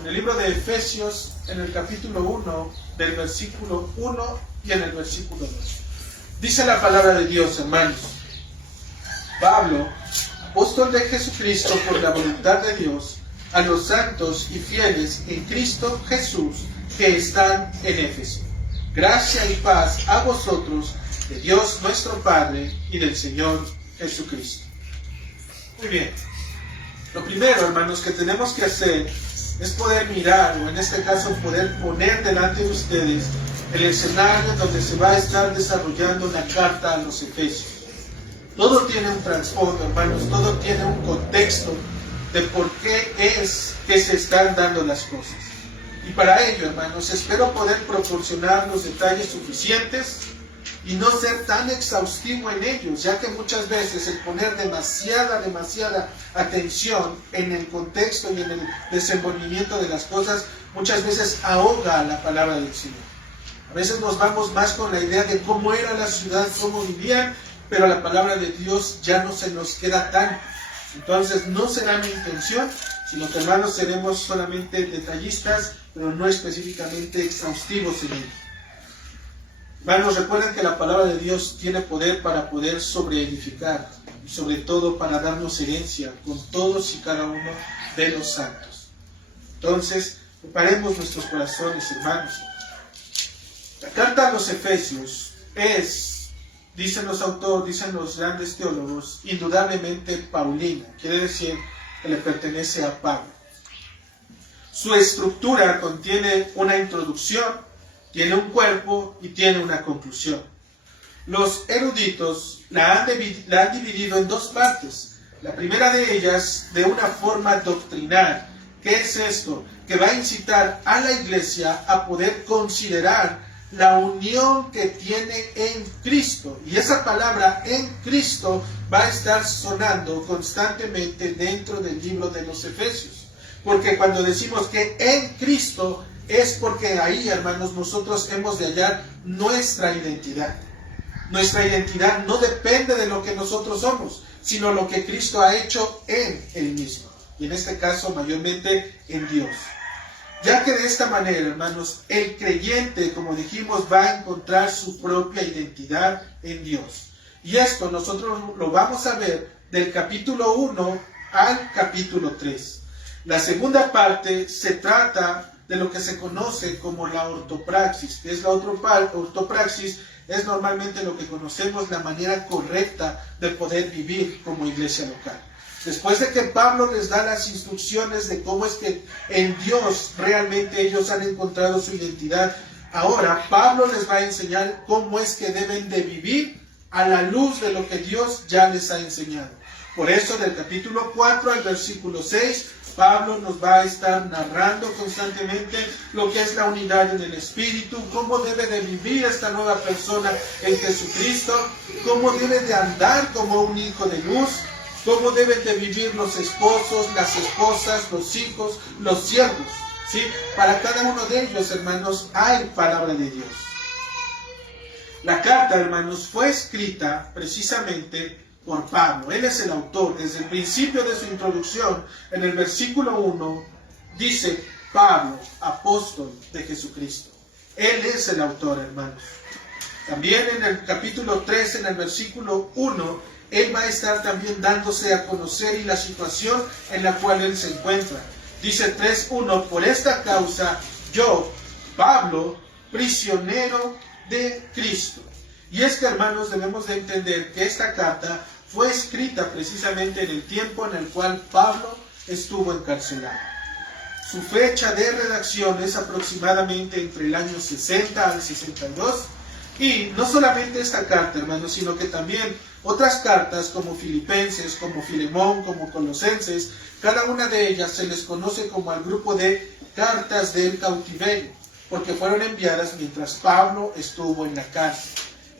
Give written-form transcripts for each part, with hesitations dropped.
en el libro de Efesios, en el capítulo 1, del versículo 1 y en el versículo 2. Dice la palabra de Dios, hermanos: Pablo, apóstol de Jesucristo por la voluntad de Dios, a los santos y fieles en Cristo Jesús que están en Éfeso. Gracia y paz a vosotros, de Dios nuestro Padre y del Señor Jesucristo. Muy bien. Lo primero, hermanos, que tenemos que hacer es poder mirar, o en este caso poder poner delante de ustedes el escenario donde se va a estar desarrollando la carta a los Efesios. Todo tiene un trasfondo, hermanos, todo tiene un contexto de por qué es que se están dando las cosas. Y para ello, hermanos, espero poder proporcionar los detalles suficientes y no ser tan exhaustivo en ellos, ya que muchas veces el poner demasiada atención en el contexto y en el desenvolvimiento de las cosas, muchas veces ahoga la palabra del Señor. A veces nos vamos más con la idea de cómo era la ciudad, cómo vivían, pero la palabra de Dios ya no se nos queda tan. Entonces no será mi intención, sino que, hermanos, seremos solamente detallistas, pero no específicamente exhaustivos en ello. Hermanos, recuerden que la palabra de Dios tiene poder para poder sobreedificar y sobre todo para darnos herencia con todos y cada uno de los santos. Entonces, preparemos nuestros corazones, hermanos. La carta a los Efesios es, dicen los autores, dicen los grandes teólogos, indudablemente paulina, quiere decir que le pertenece a Pablo. Su estructura contiene una introducción, tiene un cuerpo y tiene una conclusión. Los eruditos la han dividido en dos partes. La primera de ellas, de una forma doctrinal. ¿Qué es esto? Que va a incitar a la iglesia a poder considerar la unión que tiene en Cristo. Y esa palabra en Cristo va a estar sonando constantemente dentro del libro de los Efesios. Porque cuando decimos que en Cristo, es porque ahí, hermanos, nosotros hemos de hallar nuestra identidad. Nuestra identidad no depende de lo que nosotros somos, sino lo que Cristo ha hecho en Él mismo. Y en este caso, mayormente en Dios. Ya que de esta manera, hermanos, el creyente, como dijimos, va a encontrar su propia identidad en Dios. Y esto nosotros lo vamos a ver del capítulo 1 al capítulo 3. La segunda parte se trata de lo que se conoce como la ortopraxis. ¿Qué es la ortopraxis? Es normalmente lo que conocemos, la manera correcta de poder vivir como iglesia local. Después de que Pablo les da las instrucciones de cómo es que en Dios realmente ellos han encontrado su identidad, ahora Pablo les va a enseñar cómo es que deben de vivir a la luz de lo que Dios ya les ha enseñado. Por eso, del capítulo 4 al versículo 6, Pablo nos va a estar narrando constantemente lo que es la unidad en el Espíritu, cómo debe de vivir esta nueva persona en Jesucristo, cómo debe de andar como un hijo de luz, cómo deben de vivir los esposos, las esposas, los hijos, los siervos. ¿Sí? Para cada uno de ellos, hermanos, hay palabra de Dios. La carta, hermanos, fue escrita precisamente por Pablo. Él es el autor. Desde el principio de su introducción, en el versículo 1, dice: Pablo, apóstol de Jesucristo. Él es el autor, hermanos. También en el capítulo 3, en el versículo 1, él va a estar también dándose a conocer y la situación en la cual él se encuentra. Dice 3:1: por esta causa yo, Pablo, prisionero de Cristo. Y es que, hermanos, debemos de entender que esta carta fue escrita precisamente en el tiempo en el cual Pablo estuvo encarcelado. Su fecha de redacción es aproximadamente entre el año 60 al 62. Y no solamente esta carta, hermanos, sino que también otras cartas como Filipenses, como Filemón, como Colosenses, cada una de ellas se les conoce como al grupo de cartas del cautiverio, porque fueron enviadas mientras Pablo estuvo en la cárcel.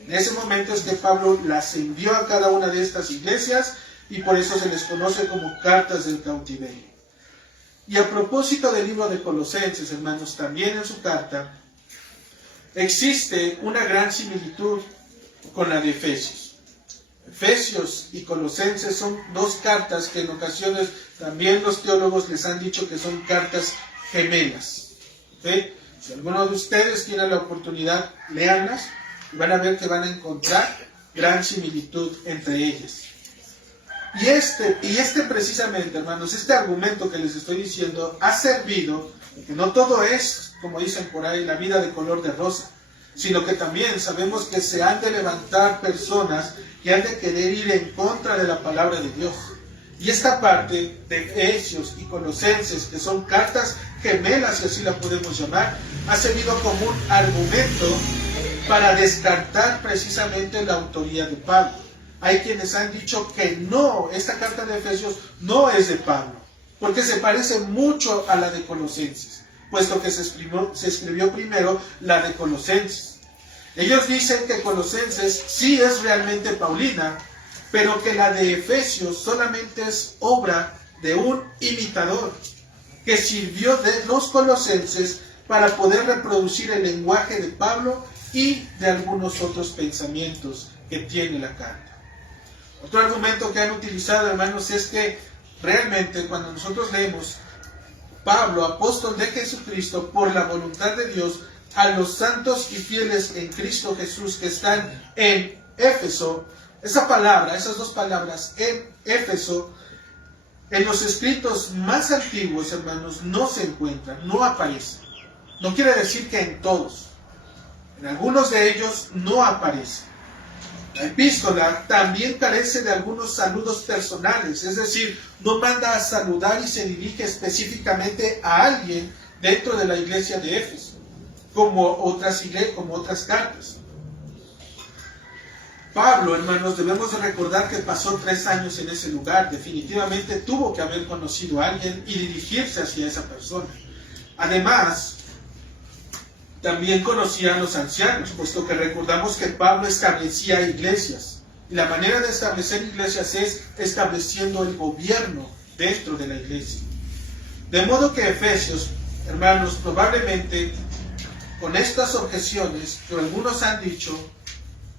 En ese momento es que Pablo las envió a cada una de estas iglesias y por eso se les conoce como cartas del cautiverio. Y a propósito del libro de Colosenses, hermanos, también en su carta existe una gran similitud con la de Efesios. Efesios y Colosenses son dos cartas que en ocasiones también los teólogos les han dicho que son cartas gemelas. ¿Sí? Si alguno de ustedes tiene la oportunidad, léanlas y van a ver que van a encontrar gran similitud entre ellas. Y este precisamente, hermanos, este argumento que les estoy diciendo ha servido, que no todo es, como dicen por ahí, la vida de color de rosa, sino que también sabemos que se han de levantar personas que han de querer ir en contra de la palabra de Dios. Y esta parte de Efesios y Colosenses, que son cartas gemelas, si así la podemos llamar, ha servido como un argumento para descartar precisamente la autoría de Pablo. Hay quienes han dicho que no, esta carta de Efesios no es de Pablo, porque se parece mucho a la de Colosenses, puesto que se escribió primero la de Colosenses. Ellos dicen que Colosenses sí es realmente paulina, pero que la de Efesios solamente es obra de un imitador que sirvió de los colosenses para poder reproducir el lenguaje de Pablo y de algunos otros pensamientos que tiene la carta. Otro argumento que han utilizado, hermanos, es que realmente cuando nosotros leemos Pablo, apóstol de Jesucristo, por la voluntad de Dios, a los santos y fieles en Cristo Jesús que están en Éfeso, esa palabra, esas dos palabras, en Éfeso, en los escritos más antiguos, hermanos, no se encuentran, no aparecen. No quiere decir que en todos. En algunos de ellos no aparece. La epístola también carece de algunos saludos personales, es decir, no manda a saludar y se dirige específicamente a alguien dentro de la iglesia de Éfeso, como otras cartas. Pablo, hermanos, debemos de recordar que pasó 3 años en ese lugar. Definitivamente tuvo que haber conocido a alguien y dirigirse hacia esa persona. Además, también conocía a los ancianos, puesto que recordamos que Pablo establecía iglesias. Y la manera de establecer iglesias es estableciendo el gobierno dentro de la iglesia. De modo que Efesios, hermanos, probablemente con estas objeciones que algunos han dicho,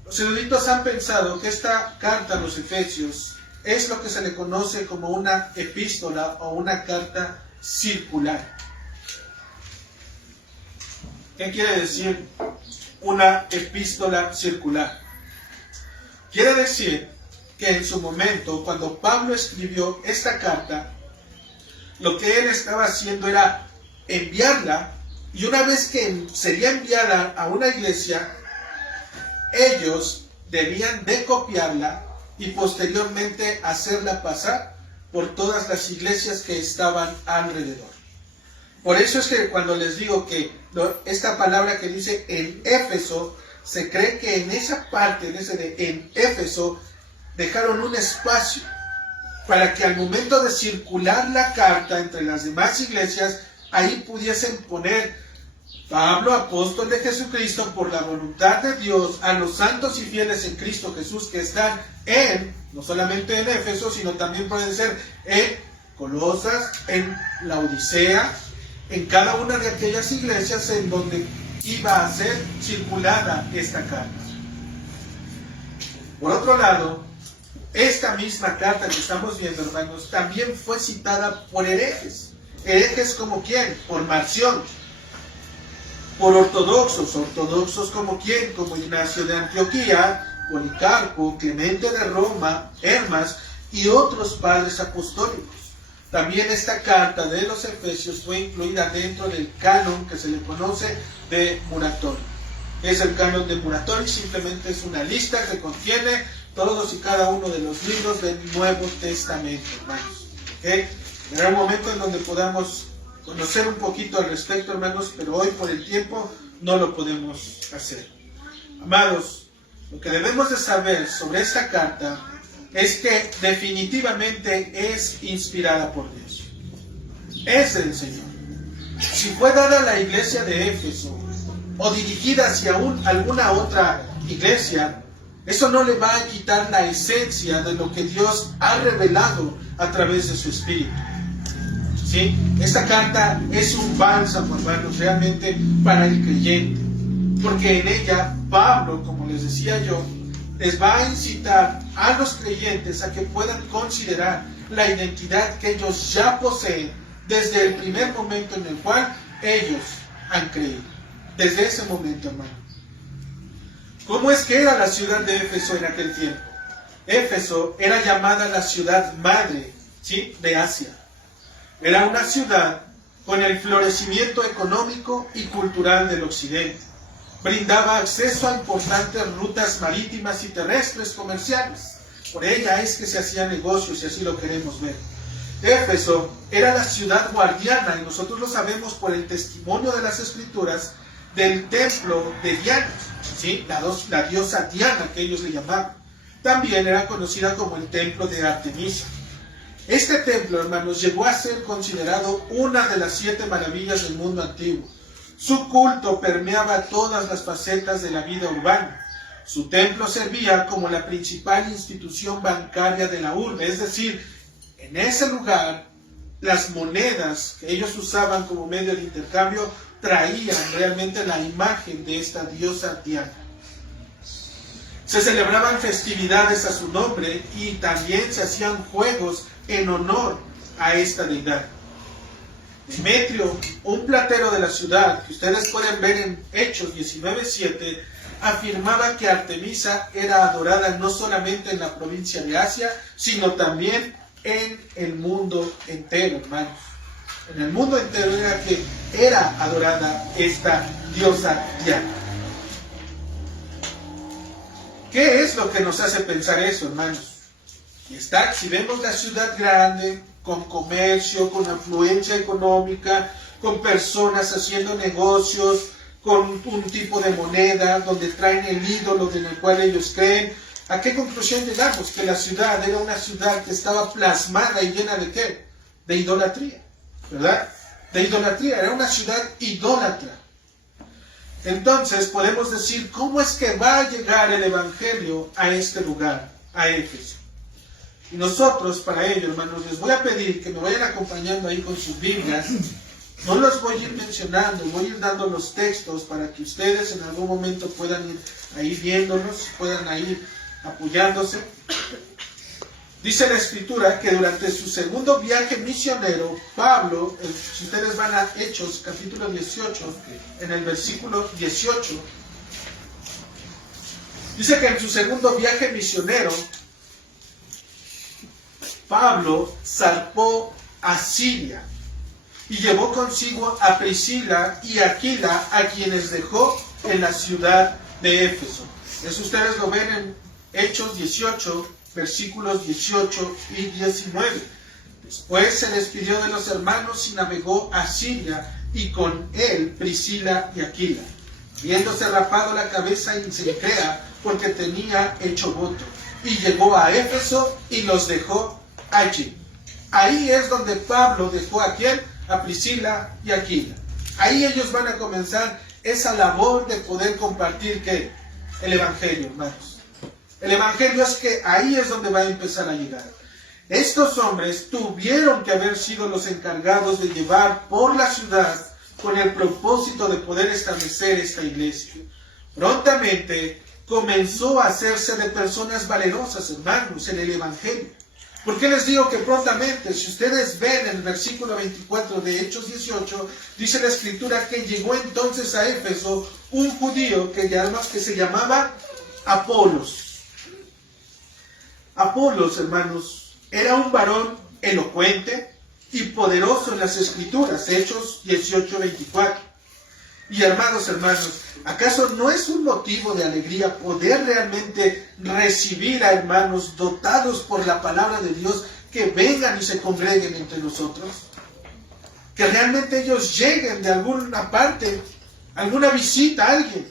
los eruditos han pensado que esta carta a los Efesios es lo que se le conoce como una epístola o una carta circular. ¿Qué quiere decir una epístola circular? Quiere decir que en su momento, cuando Pablo escribió esta carta, lo que él estaba haciendo era enviarla, y una vez que sería enviada a una iglesia, ellos debían de copiarla y posteriormente hacerla pasar por todas las iglesias que estaban alrededor. Por eso es que cuando les digo que esta palabra que dice en Éfeso, se cree que en esa parte, en Éfeso, dejaron un espacio para que al momento de circular la carta entre las demás iglesias, ahí pudiesen poner Pablo, apóstol de Jesucristo, por la voluntad de Dios, a los santos y fieles en Cristo Jesús que están no solamente en Éfeso, sino también pueden ser en Colosas, en Laodicea, en cada una de aquellas iglesias en donde iba a ser circulada esta carta. Por otro lado, esta misma carta que estamos viendo, hermanos, también fue citada por herejes. ¿Herejes como quién? Por Marción. Por ortodoxos como quién, como Ignacio de Antioquía, Policarpo, Clemente de Roma, Hermas y otros padres apostólicos. También esta carta de los Efesios fue incluida dentro del canon que se le conoce de Muratori. Es el canon de Muratori, simplemente es una lista que contiene todos y cada uno de los libros del Nuevo Testamento, hermanos. ¿Okay? Habrá un momento en donde podamos conocer un poquito al respecto, hermanos, pero hoy por el tiempo no lo podemos hacer. Amados, lo que debemos de saber sobre esta carta es que definitivamente es inspirada por Dios. Es del Señor. Si fue dada a la iglesia de Éfeso o dirigida hacia alguna otra iglesia, eso no le va a quitar la esencia de lo que Dios ha revelado a través de su Espíritu. ¿Sí? Esta carta es un bálsamo, hermanos, realmente para el creyente, porque en ella Pablo, como les decía yo, les va a incitar a los creyentes a que puedan considerar la identidad que ellos ya poseen desde el primer momento en el cual ellos han creído. Desde ese momento, hermano. ¿Cómo es que era la ciudad de Éfeso en aquel tiempo? Éfeso era llamada la ciudad madre, ¿sí?, de Asia. Era una ciudad con el florecimiento económico y cultural del occidente. Brindaba acceso a importantes rutas marítimas y terrestres comerciales. Por ella es que se hacían negocios, si así lo queremos ver. Éfeso era la ciudad guardiana, y nosotros lo sabemos por el testimonio de las Escrituras, del templo de Diana, ¿sí?, la diosa Diana, que ellos le llamaban. También era conocida como el templo de Artemisa. Este templo, hermanos, llegó a ser considerado una de las 7 maravillas del mundo antiguo. Su culto permeaba todas las facetas de la vida urbana. Su templo servía como la principal institución bancaria de la urbe, es decir, en ese lugar las monedas que ellos usaban como medio de intercambio traían realmente la imagen de esta diosa Diana. Se celebraban festividades a su nombre y también se hacían juegos en honor a esta deidad. Demetrio, un platero de la ciudad, que ustedes pueden ver en Hechos 19:7, afirmaba que Artemisa era adorada no solamente en la provincia de Asia, sino también en el mundo entero, hermanos. En el mundo entero era adorada esta diosa Diana. ¿Qué es lo que nos hace pensar eso, hermanos? Si vemos la ciudad grande, con comercio, con afluencia económica, con personas haciendo negocios, con un tipo de moneda, donde traen el ídolo en el cual ellos creen, ¿a qué conclusión llegamos? Que la ciudad era una ciudad que estaba plasmada y llena ¿de qué? De idolatría, ¿verdad? De idolatría, era una ciudad idólatra. Entonces podemos decir, ¿cómo es que va a llegar el Evangelio a este lugar, a Éfeso? Y nosotros, para ello, hermanos, les voy a pedir que me vayan acompañando ahí con sus Biblias. No los voy a ir mencionando, voy a ir dando los textos para que ustedes en algún momento puedan ir ahí viéndolos, puedan ir apoyándose. Dice la Escritura que durante su segundo viaje misionero, Pablo, si ustedes van a Hechos, capítulo 18, en el versículo 18, dice que en su segundo viaje misionero, Pablo zarpó a Siria y llevó consigo a Priscila y Aquila, a quienes dejó en la ciudad de Éfeso. Eso ustedes lo ven en Hechos 18, versículos 18 y 19. Después se despidió de los hermanos y navegó a Siria, y con él Priscila y Aquila, viéndose rapado la cabeza en Cencrea, porque tenía hecho voto, y llegó a Éfeso y los dejó allí. Ahí es donde Pablo dejó a quién, a Priscila y Aquila. Ahí ellos van a comenzar esa labor de poder compartir ¿qué? El Evangelio, hermanos. El Evangelio es que ahí es donde va a empezar a llegar. Estos hombres tuvieron que haber sido los encargados de llevar por la ciudad con el propósito de poder establecer esta iglesia. Prontamente comenzó a hacerse de personas valerosas, hermanos, en el Evangelio. ¿Por qué les digo que prontamente? Si ustedes ven en el versículo 24 de Hechos 18, dice la Escritura que llegó entonces a Éfeso un judío que se llamaba Apolos. Apolos, hermanos, era un varón elocuente y poderoso en las Escrituras, Hechos 18:24. Y hermanos, ¿acaso no es un motivo de alegría poder realmente recibir a hermanos dotados por la palabra de Dios que vengan y se congreguen entre nosotros? Que realmente ellos lleguen de alguna parte, alguna visita a alguien,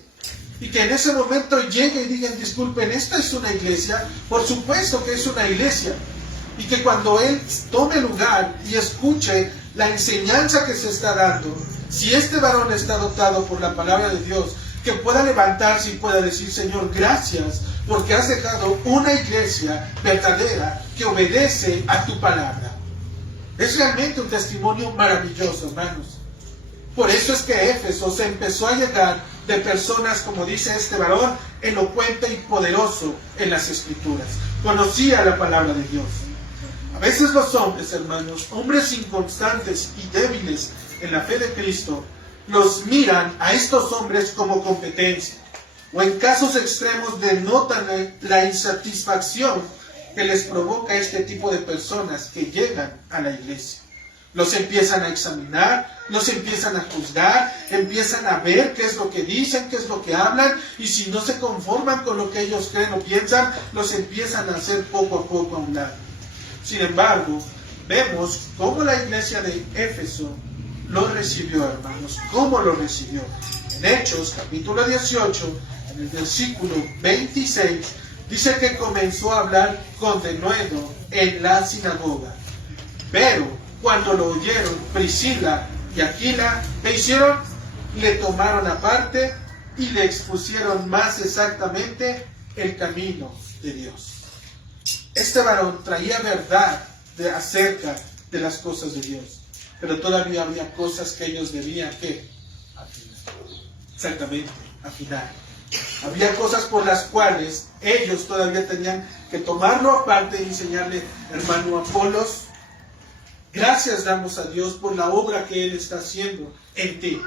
y que en ese momento lleguen y digan, disculpen, ¿esta es una iglesia? Por supuesto que es una iglesia. Y que cuando él tome lugar y escuche la enseñanza que se está dando, si este varón está dotado por la palabra de Dios, que pueda levantarse y pueda decir, Señor, gracias, porque has dejado una iglesia verdadera que obedece a tu palabra. Es realmente un testimonio maravilloso, hermanos. Por eso es que Éfeso se empezó a llegar de personas, como dice este varón, elocuente y poderoso en las Escrituras. Conocía la palabra de Dios. A veces los hombres, hermanos, hombres inconstantes y débiles en la fe de Cristo, los miran a estos hombres como competencia, o en casos extremos denotan la insatisfacción que les provoca este tipo de personas que llegan a la iglesia. Los empiezan a examinar, los empiezan a juzgar, empiezan a ver qué es lo que dicen, qué es lo que hablan, y si no se conforman con lo que ellos creen o piensan, los empiezan a hacer poco a poco a un lado. Sin embargo, vemos cómo la iglesia de Éfeso lo recibió, hermanos. ¿Cómo lo recibió? En Hechos, capítulo 18, en el versículo 26, dice que comenzó a hablar con denuedo en la sinagoga. Pero cuando lo oyeron Priscila y Aquila, ¿qué hicieron? Le tomaron aparte y le expusieron más exactamente el camino de Dios. Este varón traía verdad acerca de las cosas de Dios, pero todavía había cosas que ellos debían que afinar. Exactamente, afinar. Había cosas por las cuales ellos todavía tenían que tomarlo aparte y enseñarle, hermano Apolos, gracias damos a Dios por la obra que Él está haciendo en ti.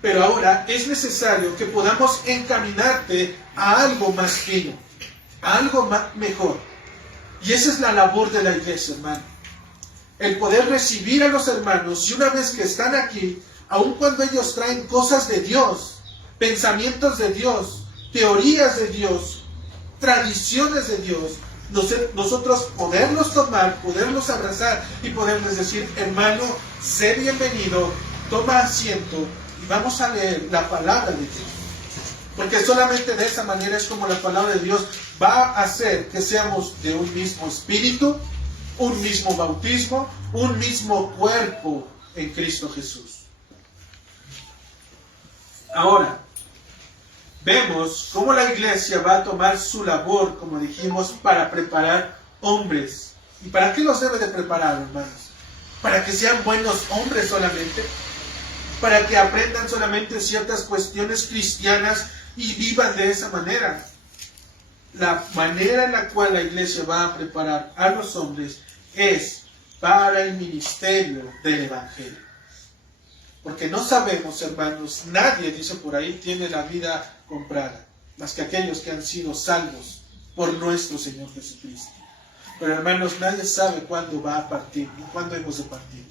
Pero ahora es necesario que podamos encaminarte a algo más fino, a algo más mejor. Y esa es la labor de la iglesia, hermano. El poder recibir a los hermanos, y una vez que están aquí, aun cuando ellos traen cosas de Dios, pensamientos de Dios, teorías de Dios, tradiciones de Dios, nosotros poderlos tomar, poderlos abrazar y poderles decir, hermano, sé bienvenido, toma asiento y vamos a leer la palabra de Dios. Porque solamente de esa manera es como la palabra de Dios va a hacer que seamos de un mismo espíritu, un mismo bautismo, un mismo cuerpo en Cristo Jesús. Ahora, vemos cómo la iglesia va a tomar su labor, como dijimos, para preparar hombres. ¿Y para qué los debe de preparar, hermanos? ¿Para que sean buenos hombres solamente? ¿Para que aprendan solamente ciertas cuestiones cristianas y vivan de esa manera? La manera en la cual la iglesia va a preparar a los hombres es para el ministerio del Evangelio. Porque no sabemos, hermanos, nadie, dice por ahí, tiene la vida comprada, más que aquellos que han sido salvos por nuestro Señor Jesucristo. Pero, hermanos, nadie sabe cuándo va a partir, ni cuándo hemos de partir.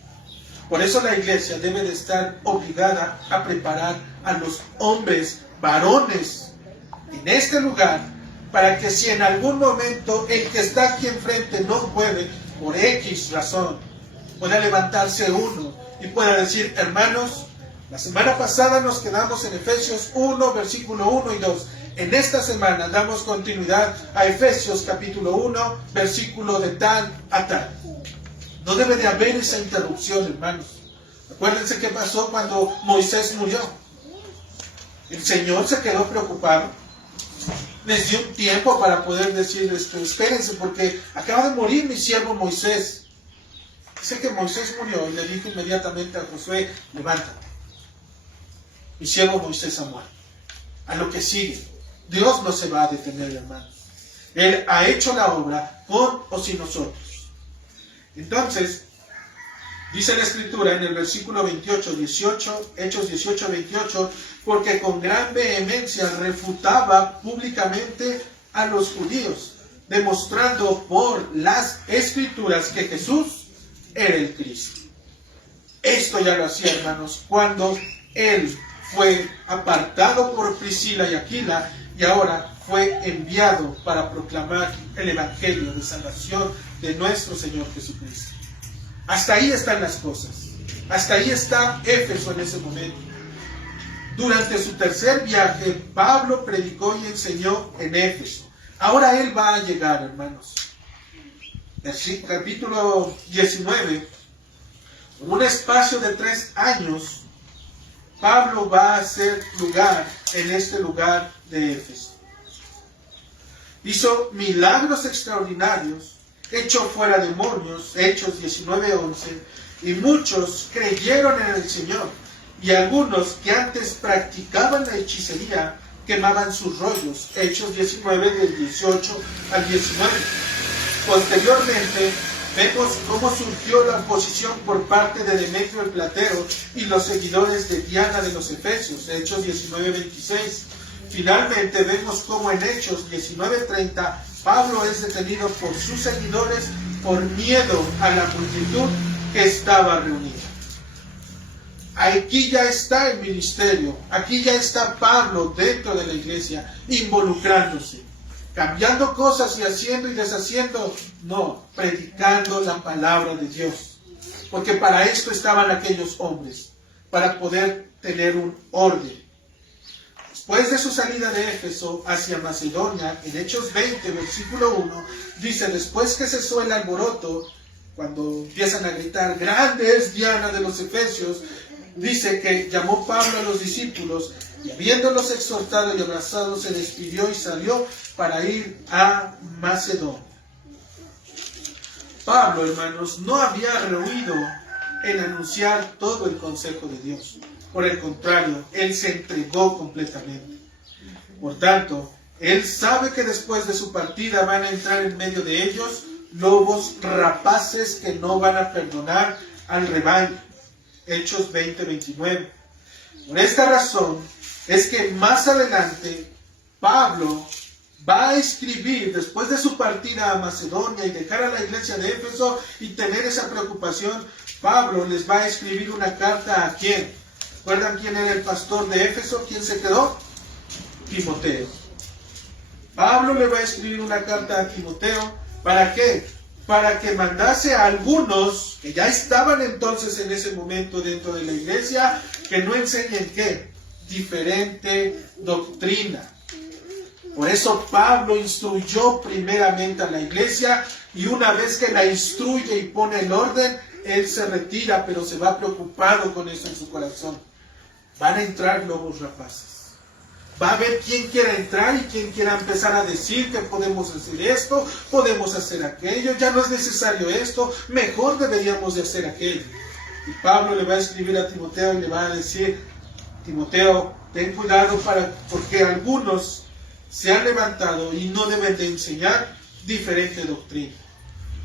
Por eso la iglesia debe de estar obligada a preparar a los hombres, varones, en este lugar, para que si en algún momento el que está aquí enfrente no puede, por X razón, pueda levantarse uno y pueda decir, hermanos, la semana pasada nos quedamos en Efesios 1, versículo 1 y 2. En esta semana damos continuidad a Efesios capítulo 1, versículo de tal a tal. No debe de haber esa interrupción, hermanos. Acuérdense qué pasó cuando Moisés murió. El Señor se quedó preocupado. Les dio un tiempo para poder decir, espérense, porque acaba de morir mi siervo Moisés. Dice que Moisés murió y le dijo inmediatamente a Josué, levántate. Mi siervo Moisés ha muerto. A lo que sigue. Dios no se va a detener, hermanos. Él ha hecho la obra con o sin nosotros. Entonces, dice la Escritura en el versículo 28, 18, Hechos 18, 28, porque con gran vehemencia refutaba públicamente a los judíos, demostrando por las Escrituras que Jesús era el Cristo. Esto ya lo hacía, hermanos, cuando él fue apartado por Priscila y Aquila y ahora fue enviado para proclamar el Evangelio de salvación de nuestro Señor Jesucristo. Hasta ahí están las cosas. Hasta ahí está Éfeso en ese momento. Durante su tercer viaje, Pablo predicó y enseñó en Éfeso. Ahora él va a llegar, hermanos. Capítulo 19. En un espacio de 3 años, Pablo va a hacer lugar en este lugar de Éfeso. Hizo milagros extraordinarios, echó fuera demonios, Hechos 19:11, y muchos creyeron en el Señor, y algunos que antes practicaban la hechicería quemaban sus rollos, Hechos 19 del 18 al 19. Posteriormente, Vemos cómo surgió la oposición por parte de Demetrio el platero y los seguidores de Diana de los Efesios, Hechos 19:26. Finalmente vemos cómo en Hechos 19:30 Pablo es detenido por sus seguidores por miedo a la multitud que estaba reunida. Aquí ya está el ministerio, aquí ya está Pablo dentro de la iglesia, involucrándose, cambiando cosas y haciendo y deshaciendo, no, predicando la palabra de Dios. Porque para esto estaban aquellos hombres, para poder tener un orden. Después de su salida de Éfeso hacia Macedonia, en Hechos 20, versículo 1, dice, después que cesó el alboroto, cuando empiezan a gritar, grande es Diana de los Efesios, dice que llamó Pablo a los discípulos y habiéndolos exhortado y abrazado, se despidió y salió para ir a Macedonia. Pablo, hermanos, no había rehuido en anunciar todo el consejo de Dios. Por el contrario, él se entregó completamente. Por tanto, él sabe que después de su partida van a entrar en medio de ellos lobos rapaces que no van a perdonar al rebaño. Hechos 20:29. Por esta razón es que más adelante Pablo va a escribir, después de su partida a Macedonia y dejar a la iglesia de Éfeso y tener esa preocupación, Pablo les va a escribir una carta ¿a quién? ¿Recuerdan quién era el pastor de Éfeso? ¿Quién se quedó? Timoteo. Pablo le va a escribir una carta a Timoteo. ¿Para qué? Para que mandase a algunos que ya estaban entonces en ese momento dentro de la iglesia, que no enseñen ¿qué? Diferente doctrina. Por eso Pablo instruyó primeramente a la iglesia y una vez que la instruye y pone el orden, él se retira, pero se va preocupado con eso en su corazón. Van a entrar lobos rapaces. Va a haber quien quiera entrar y quien quiera empezar a decir que podemos hacer esto, podemos hacer aquello, ya no es necesario esto, mejor deberíamos de hacer aquello. Y Pablo le va a escribir a Timoteo y le va a decir, Timoteo, ten cuidado porque algunos se han levantado y no deben de enseñar diferente doctrina.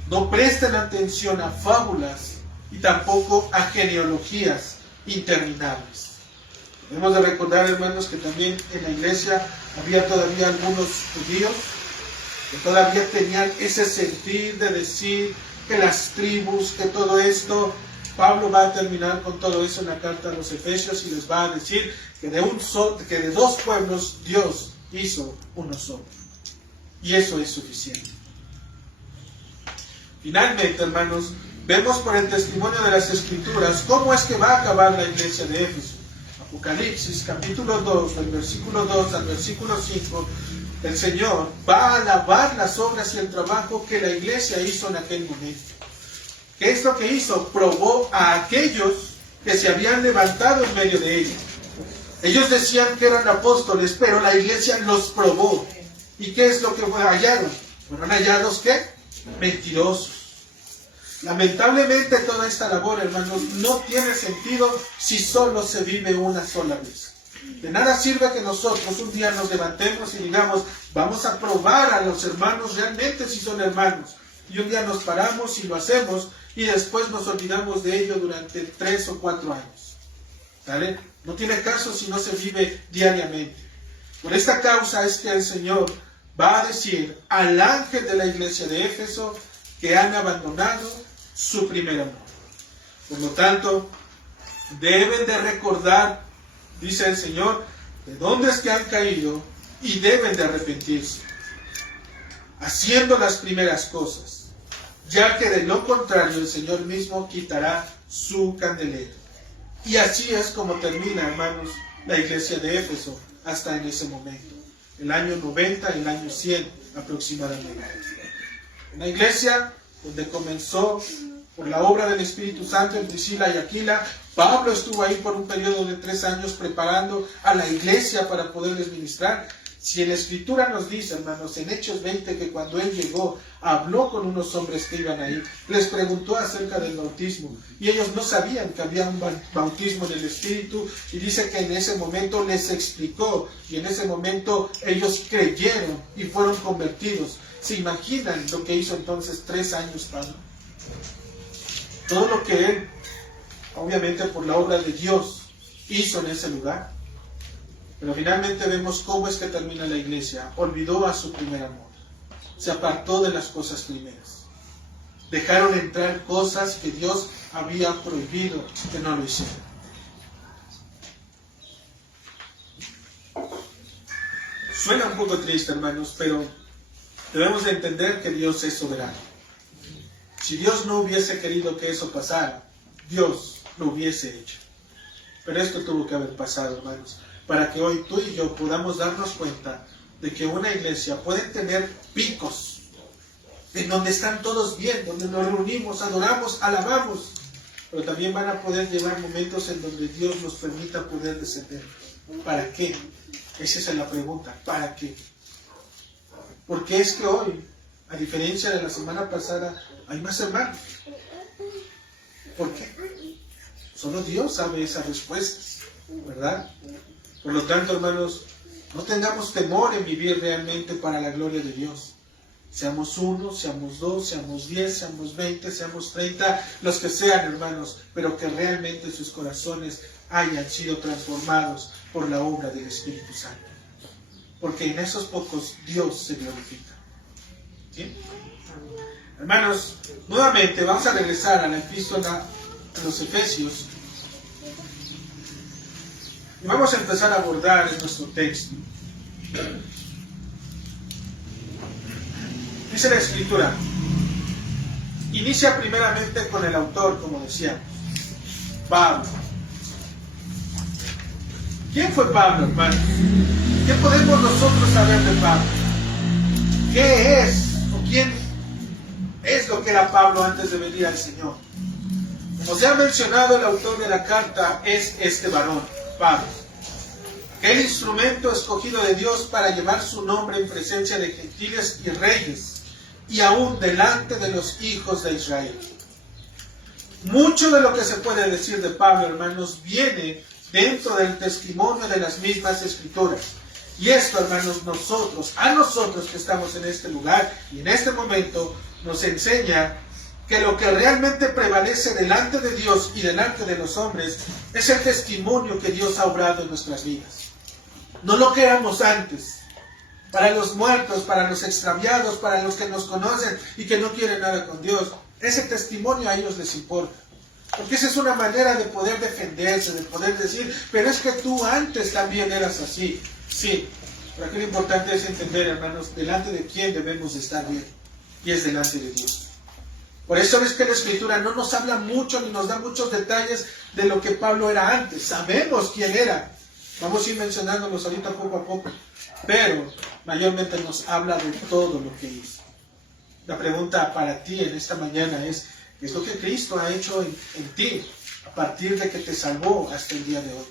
No presten atención a fábulas y tampoco a genealogías interminables. Debemos de recordar, hermanos, que también en la iglesia había todavía algunos judíos que todavía tenían ese sentir de decir que las tribus, que todo esto. Pablo va a terminar con todo eso en la carta a los Efesios y les va a decir que de dos pueblos Dios hizo uno solo. Y eso es suficiente. Finalmente, hermanos, vemos por el testimonio de las Escrituras cómo es que va a acabar la iglesia de Éfeso. Apocalipsis capítulo 2, del versículo 2 al versículo 5, el Señor va a alabar las obras y el trabajo que la iglesia hizo en aquel momento. ¿Qué es lo que hizo? Probó a aquellos que se habían levantado en medio de ellos. Ellos decían que eran apóstoles, pero la iglesia los probó. ¿Y qué es lo que hallaron? ¿Fueron hallados qué? Mentirosos. Lamentablemente toda esta labor, hermanos, no tiene sentido si solo se vive una sola vez. De nada sirve que nosotros un día nos levantemos y digamos, vamos a probar a los hermanos realmente si son hermanos. Y un día nos paramos y lo hacemos y después nos olvidamos de ello durante 3 o 4 años. ¿Vale? No tiene caso si no se vive diariamente. Por esta causa es que el Señor va a decir al ángel de la iglesia de Éfeso que han abandonado su primer amor. Por lo tanto, deben de recordar, dice el Señor, de dónde es que han caído y deben de arrepentirse, haciendo las primeras cosas, ya que de lo contrario el Señor mismo quitará su candelero. Y así es como termina, hermanos, la iglesia de Éfeso hasta en ese momento, el año 90, el año 100 aproximadamente. Una iglesia donde comenzó por la obra del Espíritu Santo en Priscila y Aquila. Pablo estuvo ahí por un periodo de 3 años preparando a la iglesia para poderles ministrar. Si en la Escritura nos dice, hermanos, en Hechos 20, que cuando él llegó, habló con unos hombres que iban ahí, les preguntó acerca del bautismo, y ellos no sabían que había un bautismo en el Espíritu, y dice que en ese momento les explicó, y en ese momento ellos creyeron y fueron convertidos. ¿Se imaginan lo que hizo entonces 3 años Pablo? todo lo que Él, obviamente por la obra de Dios, hizo en ese lugar. Pero finalmente vemos cómo es que termina la iglesia. Olvidó a su primer amor. Se apartó de las cosas primeras. Dejaron entrar cosas que Dios había prohibido que no lo hicieran. Suena un poco triste, hermanos, pero debemos de entender que Dios es soberano. Si Dios no hubiese querido que eso pasara, Dios lo hubiese hecho. Pero esto tuvo que haber pasado, hermanos, para que hoy tú y yo podamos darnos cuenta de que una iglesia puede tener picos en donde están todos bien, donde nos reunimos, adoramos, alabamos, pero también van a poder llevar momentos en donde Dios nos permita poder descender. ¿Para qué? Esa es la pregunta. ¿Para qué? Porque es que hoy, a diferencia de la semana pasada, hay más hermanos. ¿Por qué? Solo Dios sabe esas respuestas, ¿verdad? Por lo tanto, hermanos, no tengamos temor en vivir realmente para la gloria de Dios. Seamos 1, seamos 2, seamos 10, seamos 20, seamos 30, los que sean, hermanos, pero que realmente sus corazones hayan sido transformados por la obra del Espíritu Santo. Porque en esos pocos Dios se glorifica. ¿Sí? Hermanos, nuevamente vamos a regresar a la epístola a los Efesios. Y vamos a empezar a abordar en nuestro texto. Dice la Escritura. Inicia primeramente con el autor, como decíamos, Pablo. ¿Quién fue Pablo, hermano? ¿Qué podemos nosotros saber de Pablo? ¿Qué es o quién es lo que era Pablo antes de venir al Señor? Como se ha mencionado, el autor de la carta es este varón, Pablo. Aquel instrumento escogido de Dios para llevar su nombre en presencia de gentiles y reyes, y aún delante de los hijos de Israel. Mucho de lo que se puede decir de Pablo, hermanos, viene dentro del testimonio de las mismas Escrituras. Y esto, hermanos, a nosotros que estamos en este lugar y en este momento, nos enseña que lo que realmente prevalece delante de Dios y delante de los hombres es el testimonio que Dios ha obrado en nuestras vidas. No lo que éramos antes. Para los muertos, para los extraviados, para los que nos conocen y que no quieren nada con Dios, ese testimonio a ellos les importa. Porque esa es una manera de poder defenderse, de poder decir, pero es que tú antes también eras así. Sí, pero aquí lo importante es entender, hermanos, delante de quién debemos estar bien. Y es delante de Dios. Por eso es que la Escritura no nos habla mucho ni nos da muchos detalles de lo que Pablo era antes. Sabemos quién era. Vamos a ir mencionándolos ahorita poco a poco. Pero mayormente nos habla de todo lo que hizo. La pregunta para ti en esta mañana es, ¿qué es lo que Cristo ha hecho en ti a partir de que te salvó hasta el día de hoy?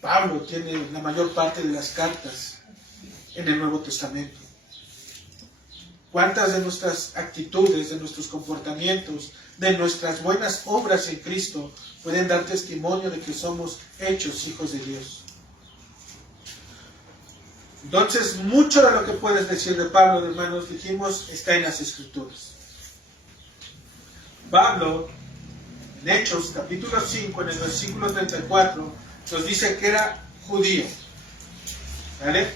Pablo tiene la mayor parte de las cartas en el Nuevo Testamento. ¿Cuántas de nuestras actitudes, de nuestros comportamientos, de nuestras buenas obras en Cristo pueden dar testimonio de que somos hechos hijos de Dios? Entonces, mucho de lo que puedes decir de Pablo, hermanos, dijimos, está en las Escrituras. Pablo, en Hechos, capítulo 5, en el versículo 34, nos dice que era judío, ¿vale?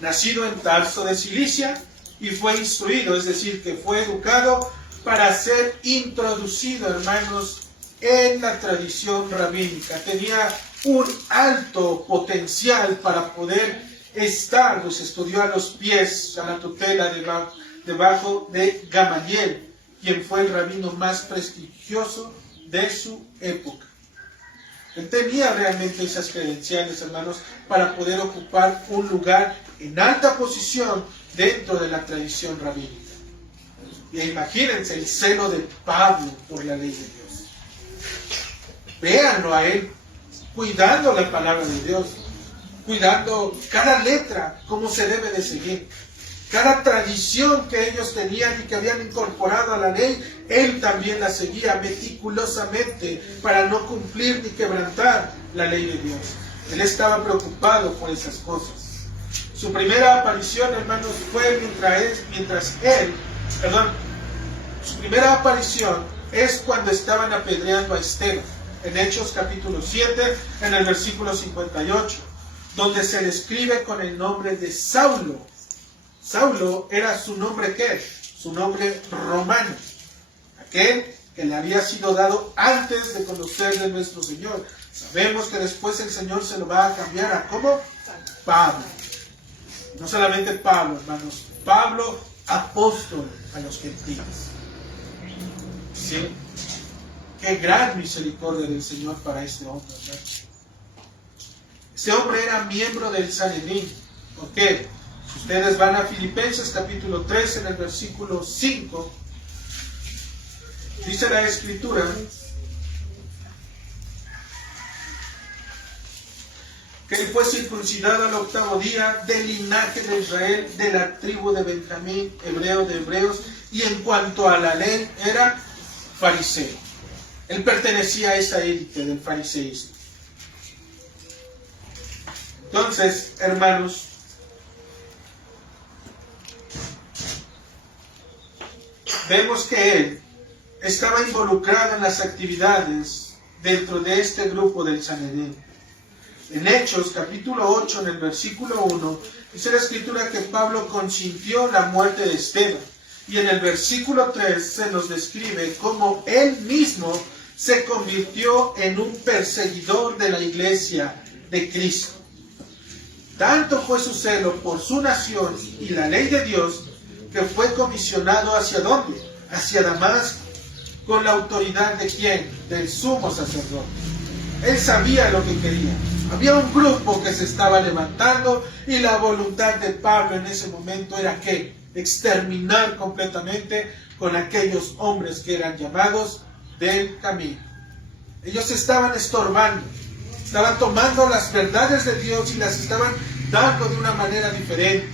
Nacido en Tarso de Cilicia y fue instruido, es decir, que fue educado para ser introducido, hermanos, en la tradición rabínica. Tenía un alto potencial para poder estar, pues estudió a los pies, a la tutela debajo de Gamaliel, quien fue el rabino más prestigioso de su época. Él tenía realmente esas credenciales, hermanos, para poder ocupar un lugar en alta posición dentro de la tradición rabínica. Y imagínense el celo de Pablo por la ley de Dios. Véanlo a él, cuidando la palabra de Dios, cuidando cada letra, cómo se debe de seguir. Cada tradición que ellos tenían y que habían incorporado a la ley, él también la seguía meticulosamente para no cumplir ni quebrantar la ley de Dios. Él estaba preocupado por esas cosas. Su primera aparición, hermanos, fue mientras él Su primera aparición es cuando estaban apedreando a Esteban, en Hechos capítulo 7, en el versículo 58, donde se le escribe con el nombre de Saulo. Saulo era su nombre, ¿qué? Su nombre romano, aquel que le había sido dado antes de conocer de nuestro Señor. Sabemos que después el Señor se lo va a cambiar a ¿cómo? Pablo. No solamente Pablo, hermanos, Pablo, apóstol a los gentiles. ¿Sí? Qué gran misericordia del Señor para este hombre, hermanos. Este hombre era miembro del Sanedrín. ¿Por qué? Si ustedes van a Filipenses capítulo 3 en el versículo 5, dice la Escritura: que él fue circuncidado al 8º día, del linaje de Israel, de la tribu de Benjamín, hebreo de hebreos, y en cuanto a la ley era fariseo. Él pertenecía a esa élite del fariseísmo. Entonces, hermanos, vemos que él estaba involucrado en las actividades dentro de este grupo del Sanedrín. En Hechos, capítulo 8, en el versículo 1, dice la Escritura que Pablo consintió la muerte de Esteban. Y en el versículo 3 se nos describe cómo él mismo se convirtió en un perseguidor de la iglesia de Cristo. Tanto fue su celo por su nación y la ley de Dios, que fue comisionado ¿hacia dónde? Hacia Damasco, con la autoridad de ¿quién? Del sumo sacerdote. Él sabía lo que quería. Había un grupo que se estaba levantando y la voluntad de Pablo en ese momento era ¿qué? Exterminar completamente con aquellos hombres que eran llamados del camino. Ellos estaban estorbando, estaban tomando las verdades de Dios y las estaban dando de una manera diferente.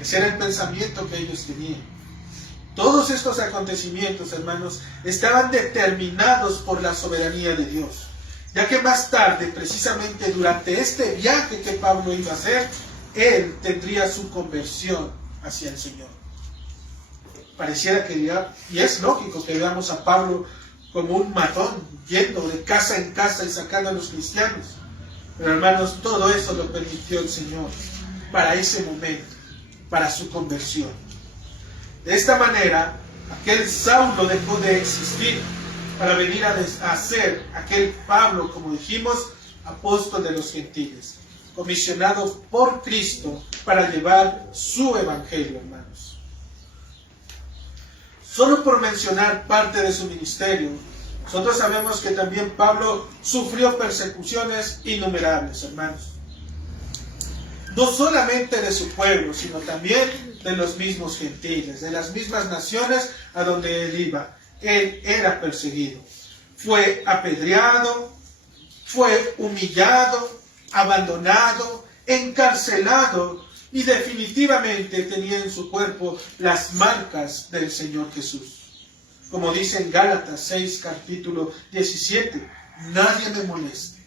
Ese era el pensamiento que ellos tenían. Todos estos acontecimientos, hermanos, estaban determinados por la soberanía de Dios, ya que más tarde, precisamente durante este viaje que Pablo iba a hacer, él tendría su conversión hacia el Señor. Pareciera que ya, y es lógico que veamos a Pablo como un matón, yendo de casa en casa y sacando a los cristianos. Pero hermanos, todo eso lo permitió el Señor para ese momento, para su conversión. De esta manera, aquel Saulo dejó de existir para venir a ser aquel Pablo, como dijimos, apóstol de los gentiles, comisionado por Cristo para llevar su evangelio, hermanos. Solo por mencionar parte de su ministerio, nosotros sabemos que también Pablo sufrió persecuciones innumerables, hermanos. No solamente de su pueblo, sino también de los mismos gentiles, de las mismas naciones a donde él iba. Él era perseguido. Fue apedreado, fue humillado, abandonado, encarcelado y definitivamente tenía en su cuerpo las marcas del Señor Jesús. Como dice en Gálatas 6, capítulo 17, nadie me moleste.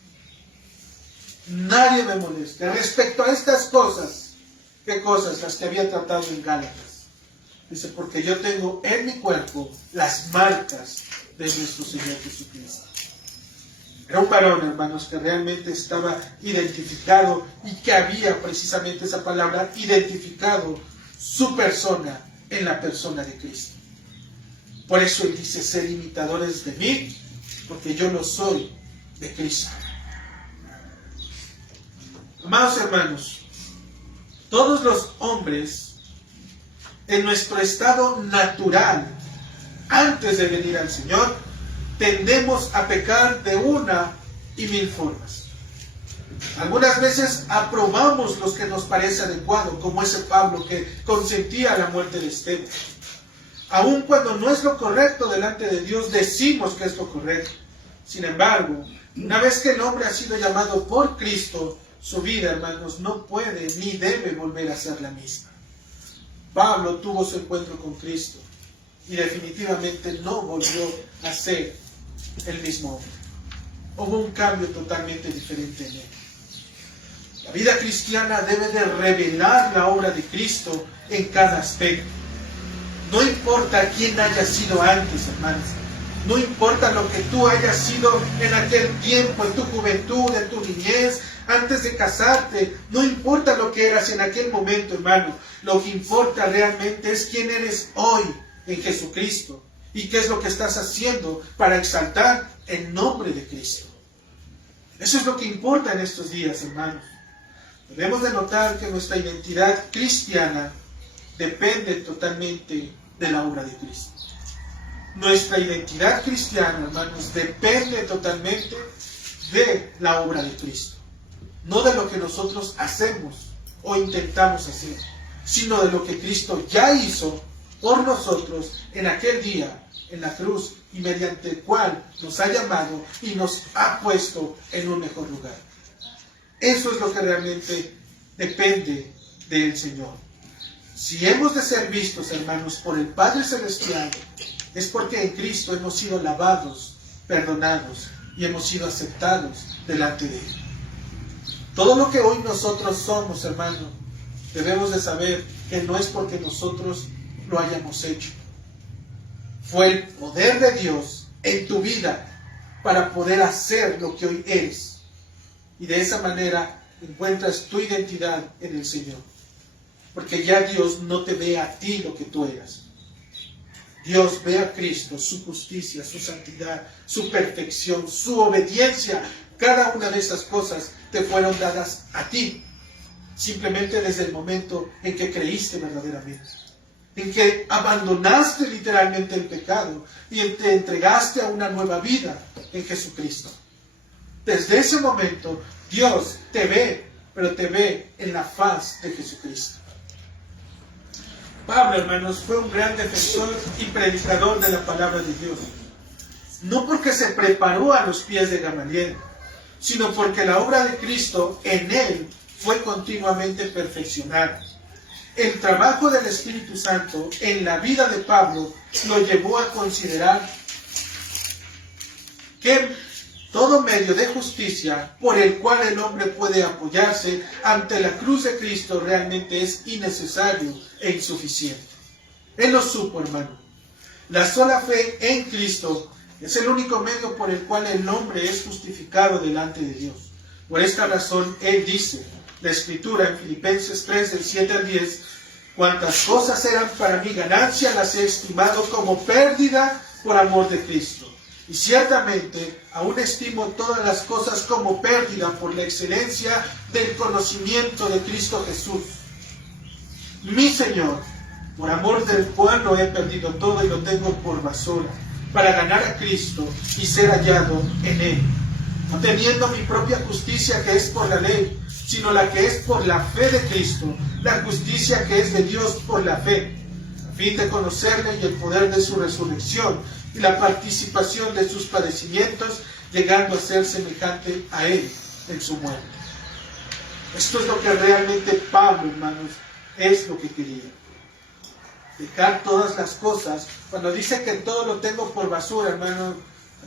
Nadie me moleste. Respecto a estas cosas, ¿qué cosas? Las que había tratado en Gálatas. Dice, porque yo tengo en mi cuerpo las marcas de nuestro Señor Jesucristo. Era un varón, hermanos, que realmente estaba identificado y que había precisamente esa palabra, identificado su persona en la persona de Cristo. Por eso él dice, ser imitadores de mí, porque yo lo soy de Cristo. Amados hermanos, todos los hombres en nuestro estado natural, antes de venir al Señor, tendemos a pecar de una y mil formas. Algunas veces aprobamos lo que nos parece adecuado, como ese Pablo que consentía la muerte de Esteban. Aun cuando no es lo correcto delante de Dios, decimos que es lo correcto. Sin embargo, una vez que el hombre ha sido llamado por Cristo, su vida, hermanos, no puede ni debe volver a ser la misma. Pablo tuvo su encuentro con Cristo y definitivamente no volvió a ser el mismo hombre. Hubo un cambio totalmente diferente en él. La vida cristiana debe de revelar la obra de Cristo en cada aspecto. No importa importa quién haya sido antes, hermanos. No importa lo que tú hayas sido en aquel tiempo, en tu juventud, en tu niñez, antes de casarte. No importa lo que eras en aquel momento, hermano. Lo que importa realmente es quién eres hoy en Jesucristo. Y qué es lo que estás haciendo para exaltar el nombre de Cristo. Eso es lo que importa en estos días, hermanos. Debemos de notar que nuestra identidad cristiana depende totalmente de la obra de Cristo. Nuestra identidad cristiana, hermanos, depende totalmente de la obra de Cristo. No de lo que nosotros hacemos o intentamos hacer, sino de lo que Cristo ya hizo por nosotros en aquel día, en la cruz, y mediante el cual nos ha llamado y nos ha puesto en un mejor lugar. Eso es lo que realmente depende del Señor. Si hemos de ser vistos, hermanos, por el Padre Celestial, es porque en Cristo hemos sido lavados, perdonados y hemos sido aceptados delante de Él. Todo lo que hoy nosotros somos, hermano, debemos de saber que no es porque nosotros lo hayamos hecho. Fue el poder de Dios en tu vida para poder hacer lo que hoy eres. Y de esa manera encuentras tu identidad en el Señor. Porque ya Dios no te ve a ti lo que tú eras. Dios ve a Cristo, su justicia, su santidad, su perfección, su obediencia. Cada una de esas cosas te fueron dadas a ti. Simplemente desde el momento en que creíste verdaderamente. En que abandonaste literalmente el pecado y te entregaste a una nueva vida en Jesucristo. Desde ese momento Dios te ve, pero te ve en la faz de Jesucristo. Pablo, hermanos, fue un gran defensor y predicador de la palabra de Dios. No porque se preparó a los pies de Gamaliel, sino porque la obra de Cristo en él fue continuamente perfeccionada. El trabajo del Espíritu Santo en la vida de Pablo lo llevó a considerar que todo medio de justicia por el cual el hombre puede apoyarse ante la cruz de Cristo realmente es innecesario e insuficiente. Él lo supo, hermano. La sola fe en Cristo es el único medio por el cual el hombre es justificado delante de Dios. Por esta razón, él dice, la Escritura en Filipenses 3, del 7 al 10, cuantas cosas eran para mi ganancia, las he estimado como pérdida por amor de Cristo. Y ciertamente, aún estimo todas las cosas como pérdida por la excelencia del conocimiento de Cristo Jesús, mi Señor, por amor del cual lo he perdido todo y lo tengo por basura, para ganar a Cristo y ser hallado en Él, no teniendo mi propia justicia que es por la ley, sino la que es por la fe de Cristo, la justicia que es de Dios por la fe, a fin de conocerle y el poder de su resurrección y la participación de sus padecimientos, llegando a ser semejante a Él en su muerte. Esto es lo que realmente Pablo, hermanos, es lo que quería. Dejar todas las cosas. Cuando dice que todo lo tengo por basura, hermano,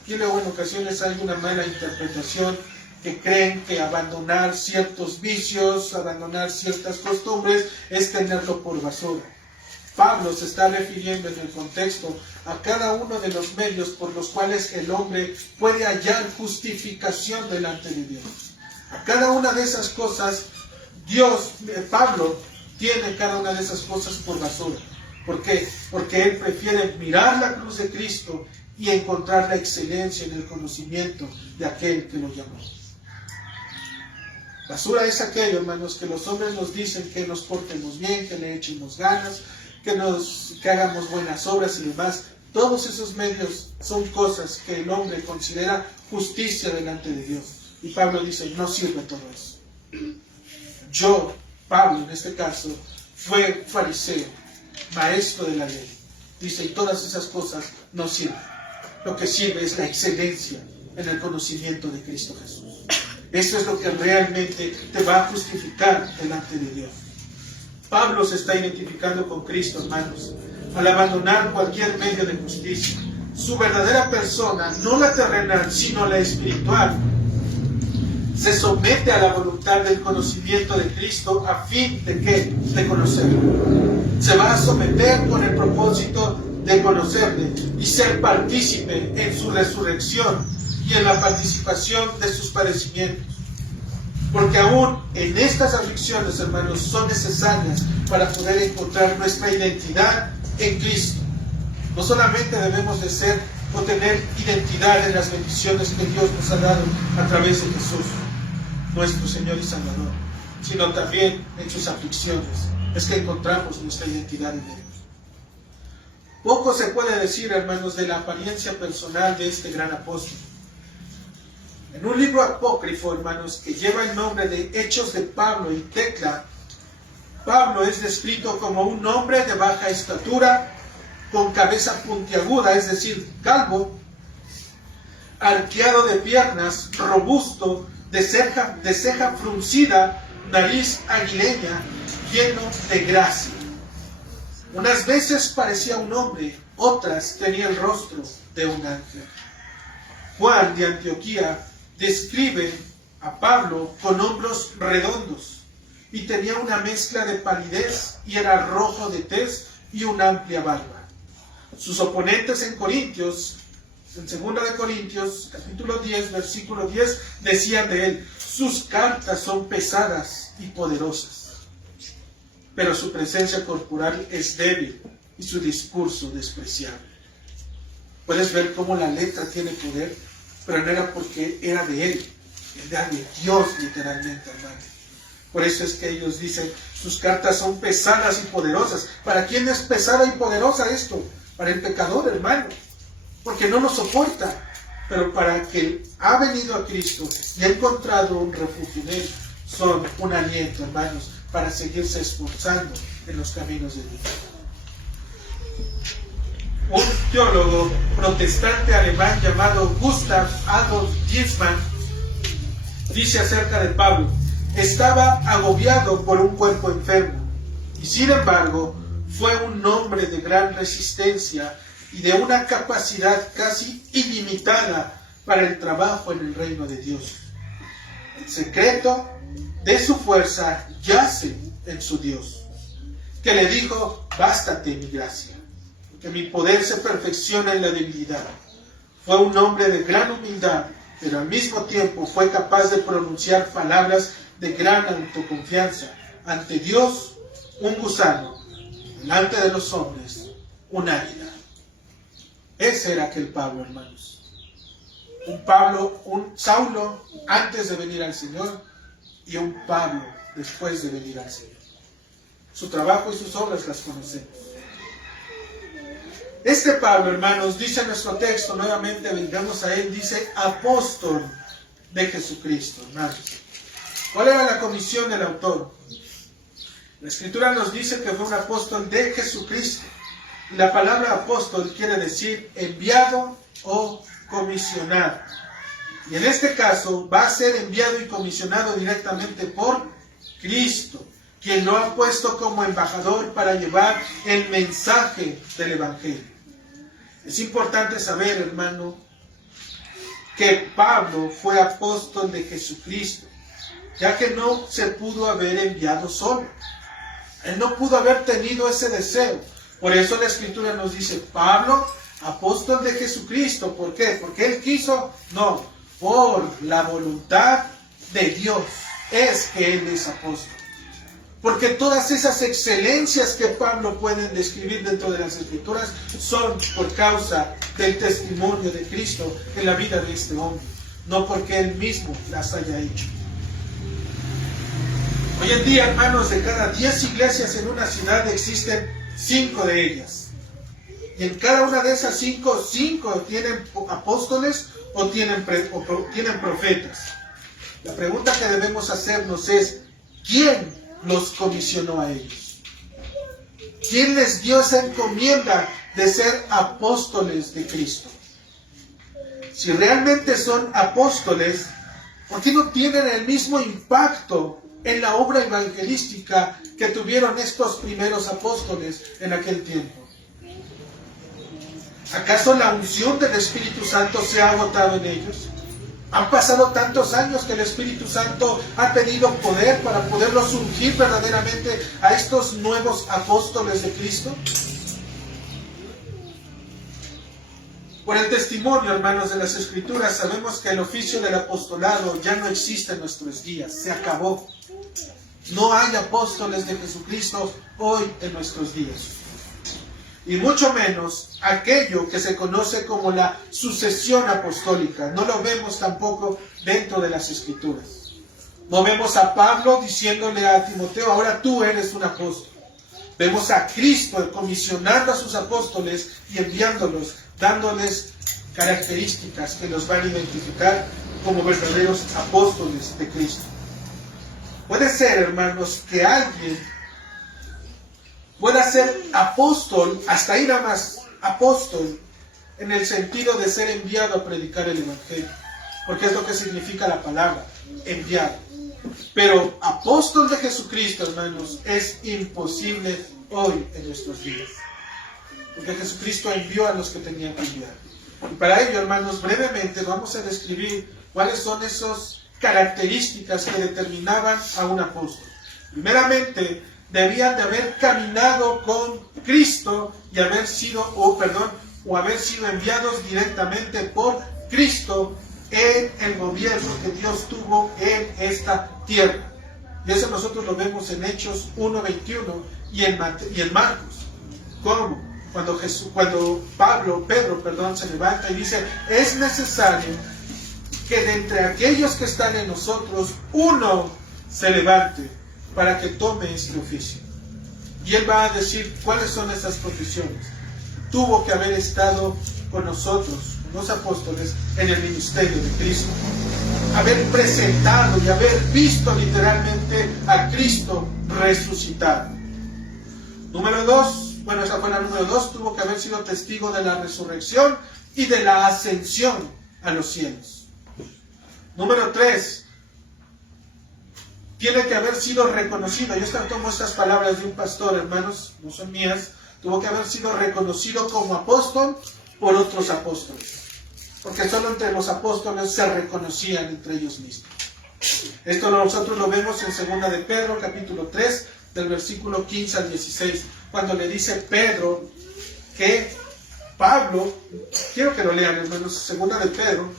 aquí luego en ocasiones hay una mala interpretación que creen que abandonar ciertos vicios, abandonar ciertas costumbres es tenerlo por basura. Pablo se está refiriendo en el contexto a cada uno de los medios por los cuales el hombre puede hallar justificación delante de Dios. A cada una de esas cosas, Pablo tiene cada una de esas cosas por basura. ¿Por qué? Porque él prefiere mirar la cruz de Cristo y encontrar la excelencia en el conocimiento de aquel que lo llamó. Basura es aquello, hermanos, que los hombres nos dicen que nos portemos bien, que le echemos ganas, que hagamos buenas obras y demás. Todos esos medios son cosas que el hombre considera justicia delante de Dios. Y Pablo dice, no sirve todo eso. Yo, Pablo en este caso, fue fariseo, maestro de la ley. Dice, y todas esas cosas no sirven. Lo que sirve es la excelencia en el conocimiento de Cristo Jesús. Eso es lo que realmente te va a justificar delante de Dios. Pablo se está identificando con Cristo, hermanos, al abandonar cualquier medio de justicia. Su verdadera persona, no la terrenal, sino la espiritual, se somete a la voluntad del conocimiento de Cristo a fin de ¿qué? De conocerlo. Se va a someter con el propósito de conocerle y ser partícipe en su resurrección y en la participación de sus padecimientos. Porque aún en estas aflicciones, hermanos, son necesarias para poder encontrar nuestra identidad en Cristo. No solamente debemos de ser o tener identidad en las bendiciones que Dios nos ha dado a través de Jesús, nuestro Señor y Salvador, sino también en sus aflicciones. Es que encontramos nuestra identidad en Él. Poco se puede decir, hermanos, de la apariencia personal de este gran apóstol. En un libro apócrifo, hermanos, que lleva el nombre de Hechos de Pablo y Tecla, Pablo es descrito como un hombre de baja estatura, con cabeza puntiaguda, es decir, calvo, arqueado de piernas, robusto, de ceja fruncida, nariz aguileña, lleno de gracia. Unas veces parecía un hombre, otras tenía el rostro de un ángel. Juan de Antioquía describe a Pablo con hombros redondos y tenía una mezcla de palidez y era rojo de tez y una amplia barba. Sus oponentes en Corintios, en 2 de Corintios, capítulo 10, versículo 10, decían de él: sus cartas son pesadas y poderosas, pero su presencia corporal es débil y su discurso despreciable. Puedes ver cómo la letra tiene poder, pero no era porque era de él, era de Dios literalmente, hermano. Por eso es que ellos dicen, sus cartas son pesadas y poderosas. ¿Para quién es pesada y poderosa esto? Para el pecador, hermano, porque no lo soporta. Pero para que ha venido a Cristo y ha encontrado un refugio en Él, son un aliento, hermanos, para seguirse esforzando en los caminos de Dios. Un teólogo protestante alemán llamado Gustav Adolf Diesmann dice acerca de Pablo: estaba agobiado por un cuerpo enfermo y sin embargo fue un hombre de gran resistencia y de una capacidad casi ilimitada para el trabajo en el reino de Dios. El secreto de su fuerza yace en su Dios, que le dijo: bástate mi gracia, que mi poder se perfecciona en la debilidad. Fue un hombre de gran humildad, pero al mismo tiempo fue capaz de pronunciar palabras de gran autoconfianza. Ante Dios, un gusano; delante de los hombres, un águila. Ese era aquel Pablo, hermanos. Un Saulo antes de venir al Señor y un Pablo después de venir al Señor. Su trabajo y sus obras las conocemos. Este Pablo, hermanos, dice nuestro texto, nuevamente vengamos a él, dice apóstol de Jesucristo, hermanos. ¿Cuál era la comisión del autor? La Escritura nos dice que fue un apóstol de Jesucristo. Y la palabra apóstol quiere decir enviado o comisionado. Y en este caso va a ser enviado y comisionado directamente por Cristo, quien lo ha puesto como embajador para llevar el mensaje del Evangelio. Es importante saber, hermano, que Pablo fue apóstol de Jesucristo, ya que no se pudo haber enviado solo. Él no pudo haber tenido ese deseo. Por eso la Escritura nos dice, Pablo, apóstol de Jesucristo. ¿Por qué? ¿Porque él quiso? No, por la voluntad de Dios es que él es apóstol. Porque todas esas excelencias que Pablo puede describir dentro de las Escrituras son por causa del testimonio de Cristo en la vida de este hombre, no porque él mismo las haya hecho. Hoy en día, hermanos, de cada 10 iglesias en una ciudad existen 5 de ellas. Y en cada una de esas 5 tienen apóstoles o tienen profetas. La pregunta que debemos hacernos es, ¿quién los comisionó a ellos? ¿Quién les dio esa encomienda de ser apóstoles de Cristo? Si realmente son apóstoles, ¿por qué no tienen el mismo impacto en la obra evangelística que tuvieron estos primeros apóstoles en aquel tiempo? ¿Acaso la unción del Espíritu Santo se ha agotado en ellos? Han pasado tantos años que el Espíritu Santo ha tenido poder para poderlos ungir verdaderamente a estos nuevos apóstoles de Cristo. Por el testimonio, hermanos, de las Escrituras, sabemos que el oficio del apostolado ya no existe en nuestros días, se acabó. No hay apóstoles de Jesucristo hoy en nuestros días. Y mucho menos aquello que se conoce como la sucesión apostólica. No lo vemos tampoco dentro de las Escrituras. No vemos a Pablo diciéndole a Timoteo, ahora tú eres un apóstol. Vemos a Cristo comisionando a sus apóstoles y enviándolos, dándoles características que los van a identificar como verdaderos apóstoles de Cristo. Puede ser, hermanos, que alguien pueda ser apóstol, hasta ir a más apóstol, en el sentido de ser enviado a predicar el Evangelio, porque es lo que significa la palabra, enviado. Pero apóstol de Jesucristo, hermanos, es imposible hoy en nuestros días, porque Jesucristo envió a los que tenían que enviar. Y para ello, hermanos, brevemente vamos a describir cuáles son esas características que determinaban a un apóstol. Primeramente, debían de haber caminado con Cristo y haber sido enviados directamente por Cristo en el gobierno que Dios tuvo en esta tierra. Y eso nosotros lo vemos en Hechos 1:21 y en Marcos. ¿Cómo? Cuando Pedro se levanta y dice, es necesario que de entre aquellos que están en nosotros, uno se levante para que tome este oficio. Y él va a decir cuáles son esas condiciones. Tuvo que haber estado con nosotros, con los apóstoles, en el ministerio de Cristo. Haber presentado y haber visto literalmente a Cristo resucitado. Número 2, esa fue la número 2, tuvo que haber sido testigo de la resurrección y de la ascensión a los cielos. Número 3, tiene que haber sido reconocido. Yo tomo estas palabras de un pastor, hermanos, no son mías. Tuvo que haber sido reconocido como apóstol por otros apóstoles, porque solo entre los apóstoles se reconocían entre ellos mismos. Esto nosotros lo vemos en 2 de Pedro, capítulo 3, del versículo 15 al 16, cuando le dice Pedro que Pablo, quiero que lo lean, hermanos, 2 de Pedro,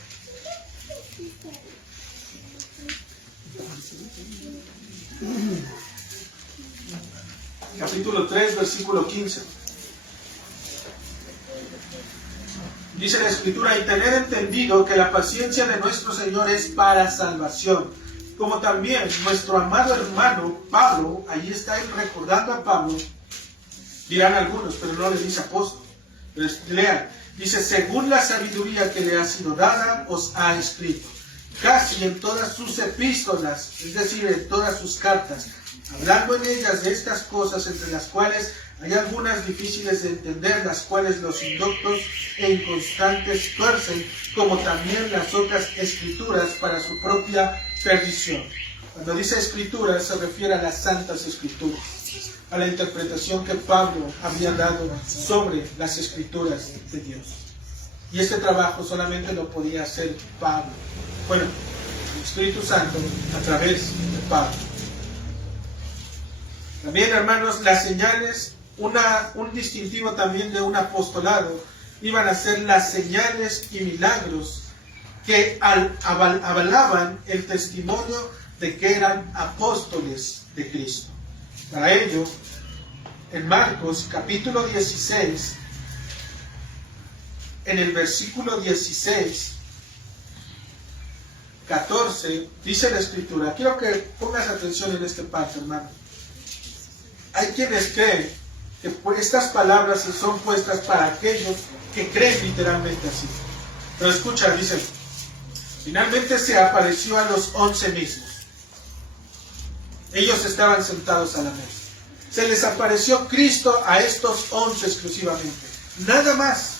capítulo 3, versículo 15. Dice la Escritura, y tener entendido que la paciencia de nuestro Señor es para salvación, como también nuestro amado hermano Pablo, ahí está él recordando a Pablo, dirán algunos, pero no le dice apóstol, pero lean, dice, según la sabiduría que le ha sido dada, os ha escrito, casi en todas sus epístolas, es decir, en todas sus cartas, hablando en ellas de estas cosas, entre las cuales hay algunas difíciles de entender, las cuales los indoctos e inconstantes tuercen, como también las otras escrituras para su propia perdición. Cuando dice escrituras se refiere a las santas escrituras, a la interpretación que Pablo había dado sobre las escrituras de Dios. Y este trabajo solamente lo podía hacer Pablo. Bueno, el Espíritu Santo a través de Pablo. También, hermanos, las señales, un distintivo también de un apostolado, iban a ser las señales y milagros que avalaban el testimonio de que eran apóstoles de Cristo. Para ello, en Marcos capítulo 16, en el versículo 16, 14, dice la Escritura, quiero que pongas atención en este parte, hermano. Hay quienes creen que estas palabras son puestas para aquellos que creen literalmente así. Pero escucha, dice, finalmente se apareció a los 11 mismos. Ellos estaban sentados a la mesa. Se les apareció Cristo a estos 11 exclusivamente. Nada más.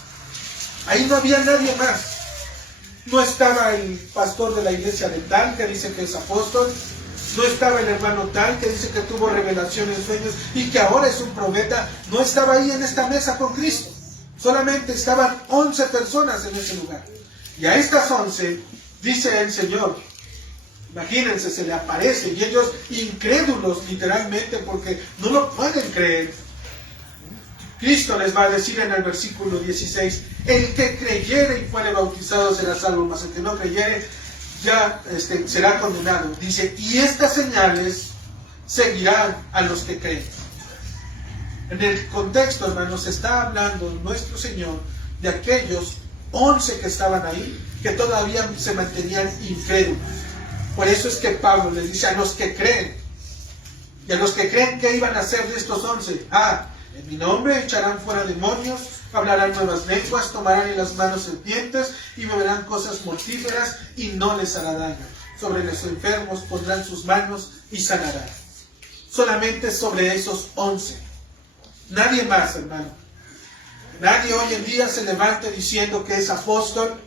Ahí no había nadie más. No estaba el pastor de la iglesia de tal, que dice que es apóstol. No estaba el hermano tal, que dice que tuvo revelaciones en sueños y que ahora es un profeta. No estaba ahí en esta mesa con Cristo. Solamente estaban 11 personas en ese lugar. Y a estas 11, dice el Señor, imagínense, se le aparece y ellos incrédulos literalmente porque no lo pueden creer. Cristo les va a decir en el versículo 16, el que creyere y fuere bautizado será salvo, mas el que no creyere ya será condenado. Dice, y estas señales seguirán a los que creen. En el contexto, hermanos, está hablando nuestro Señor de aquellos 11 que estaban ahí, que todavía se mantenían incrédulos. Por eso es que Pablo les dice a los que creen. Y a los que creen, ¿qué iban a hacer de estos 11? En mi nombre echarán fuera demonios, hablarán nuevas lenguas, tomarán en las manos serpientes y beberán cosas mortíferas y no les hará daño. Sobre los enfermos pondrán sus manos y sanarán. Solamente sobre esos 11. Nadie más, hermano. Nadie hoy en día se levante diciendo que es apóstol,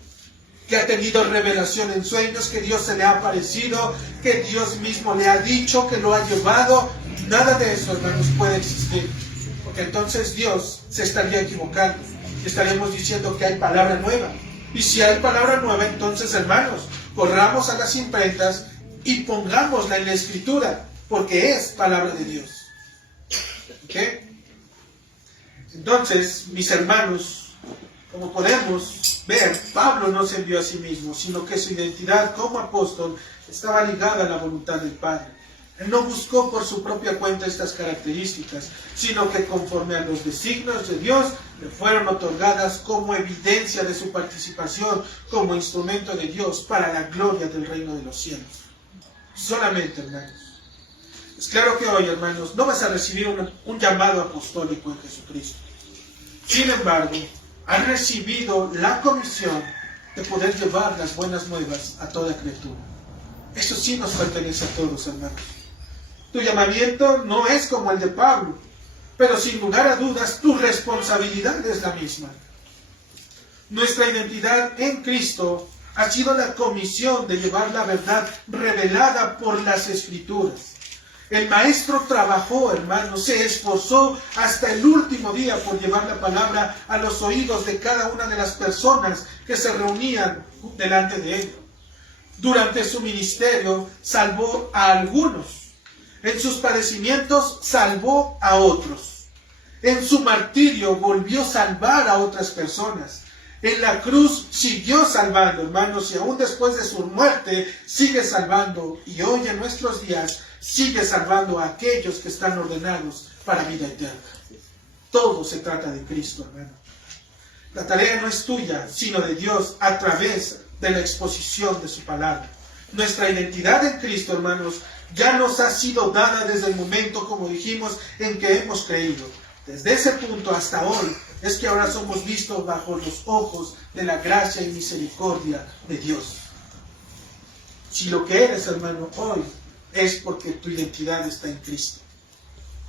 que ha tenido revelación en sueños, que Dios se le ha aparecido, que Dios mismo le ha dicho, que lo ha llevado. Nada de eso, hermanos, puede existir. Porque entonces Dios se estaría equivocando. Estaríamos diciendo que hay palabra nueva. Y si hay palabra nueva, entonces, hermanos, corramos a las imprentas y pongámosla en la Escritura, porque es palabra de Dios. ¿Ok? Entonces, mis hermanos, como podemos ver, Pablo no se envió a sí mismo, sino que su identidad como apóstol estaba ligada a la voluntad del Padre. Él no buscó por su propia cuenta estas características, sino que conforme a los designios de Dios le fueron otorgadas como evidencia de su participación como instrumento de Dios para la gloria del reino de los cielos. Solamente, hermanos. Es claro que hoy, hermanos, no vas a recibir un llamado apostólico en Jesucristo. Sin embargo, has recibido la comisión de poder llevar las buenas nuevas a toda criatura. Eso sí nos pertenece a todos, hermanos. Tu llamamiento no es como el de Pablo, pero sin lugar a dudas, tu responsabilidad es la misma. Nuestra identidad en Cristo ha sido la comisión de llevar la verdad revelada por las Escrituras. El maestro trabajó, hermanos, se esforzó hasta el último día por llevar la palabra a los oídos de cada una de las personas que se reunían delante de él. Durante su ministerio salvó a algunos. En sus padecimientos salvó a otros. En su martirio volvió a salvar a otras personas. En la cruz siguió salvando, hermanos, y aún después de su muerte sigue salvando. Y hoy en nuestros días sigue salvando a aquellos que están ordenados para vida eterna. Todo se trata de Cristo, hermano. La tarea no es tuya, sino de Dios a través de la exposición de su palabra. Nuestra identidad en Cristo, hermanos, ya nos ha sido dada desde el momento, como dijimos, en que hemos creído. Desde ese punto hasta hoy es que ahora somos vistos bajo los ojos de la gracia y misericordia de Dios. Si lo que eres, hermano, hoy es porque tu identidad está en Cristo.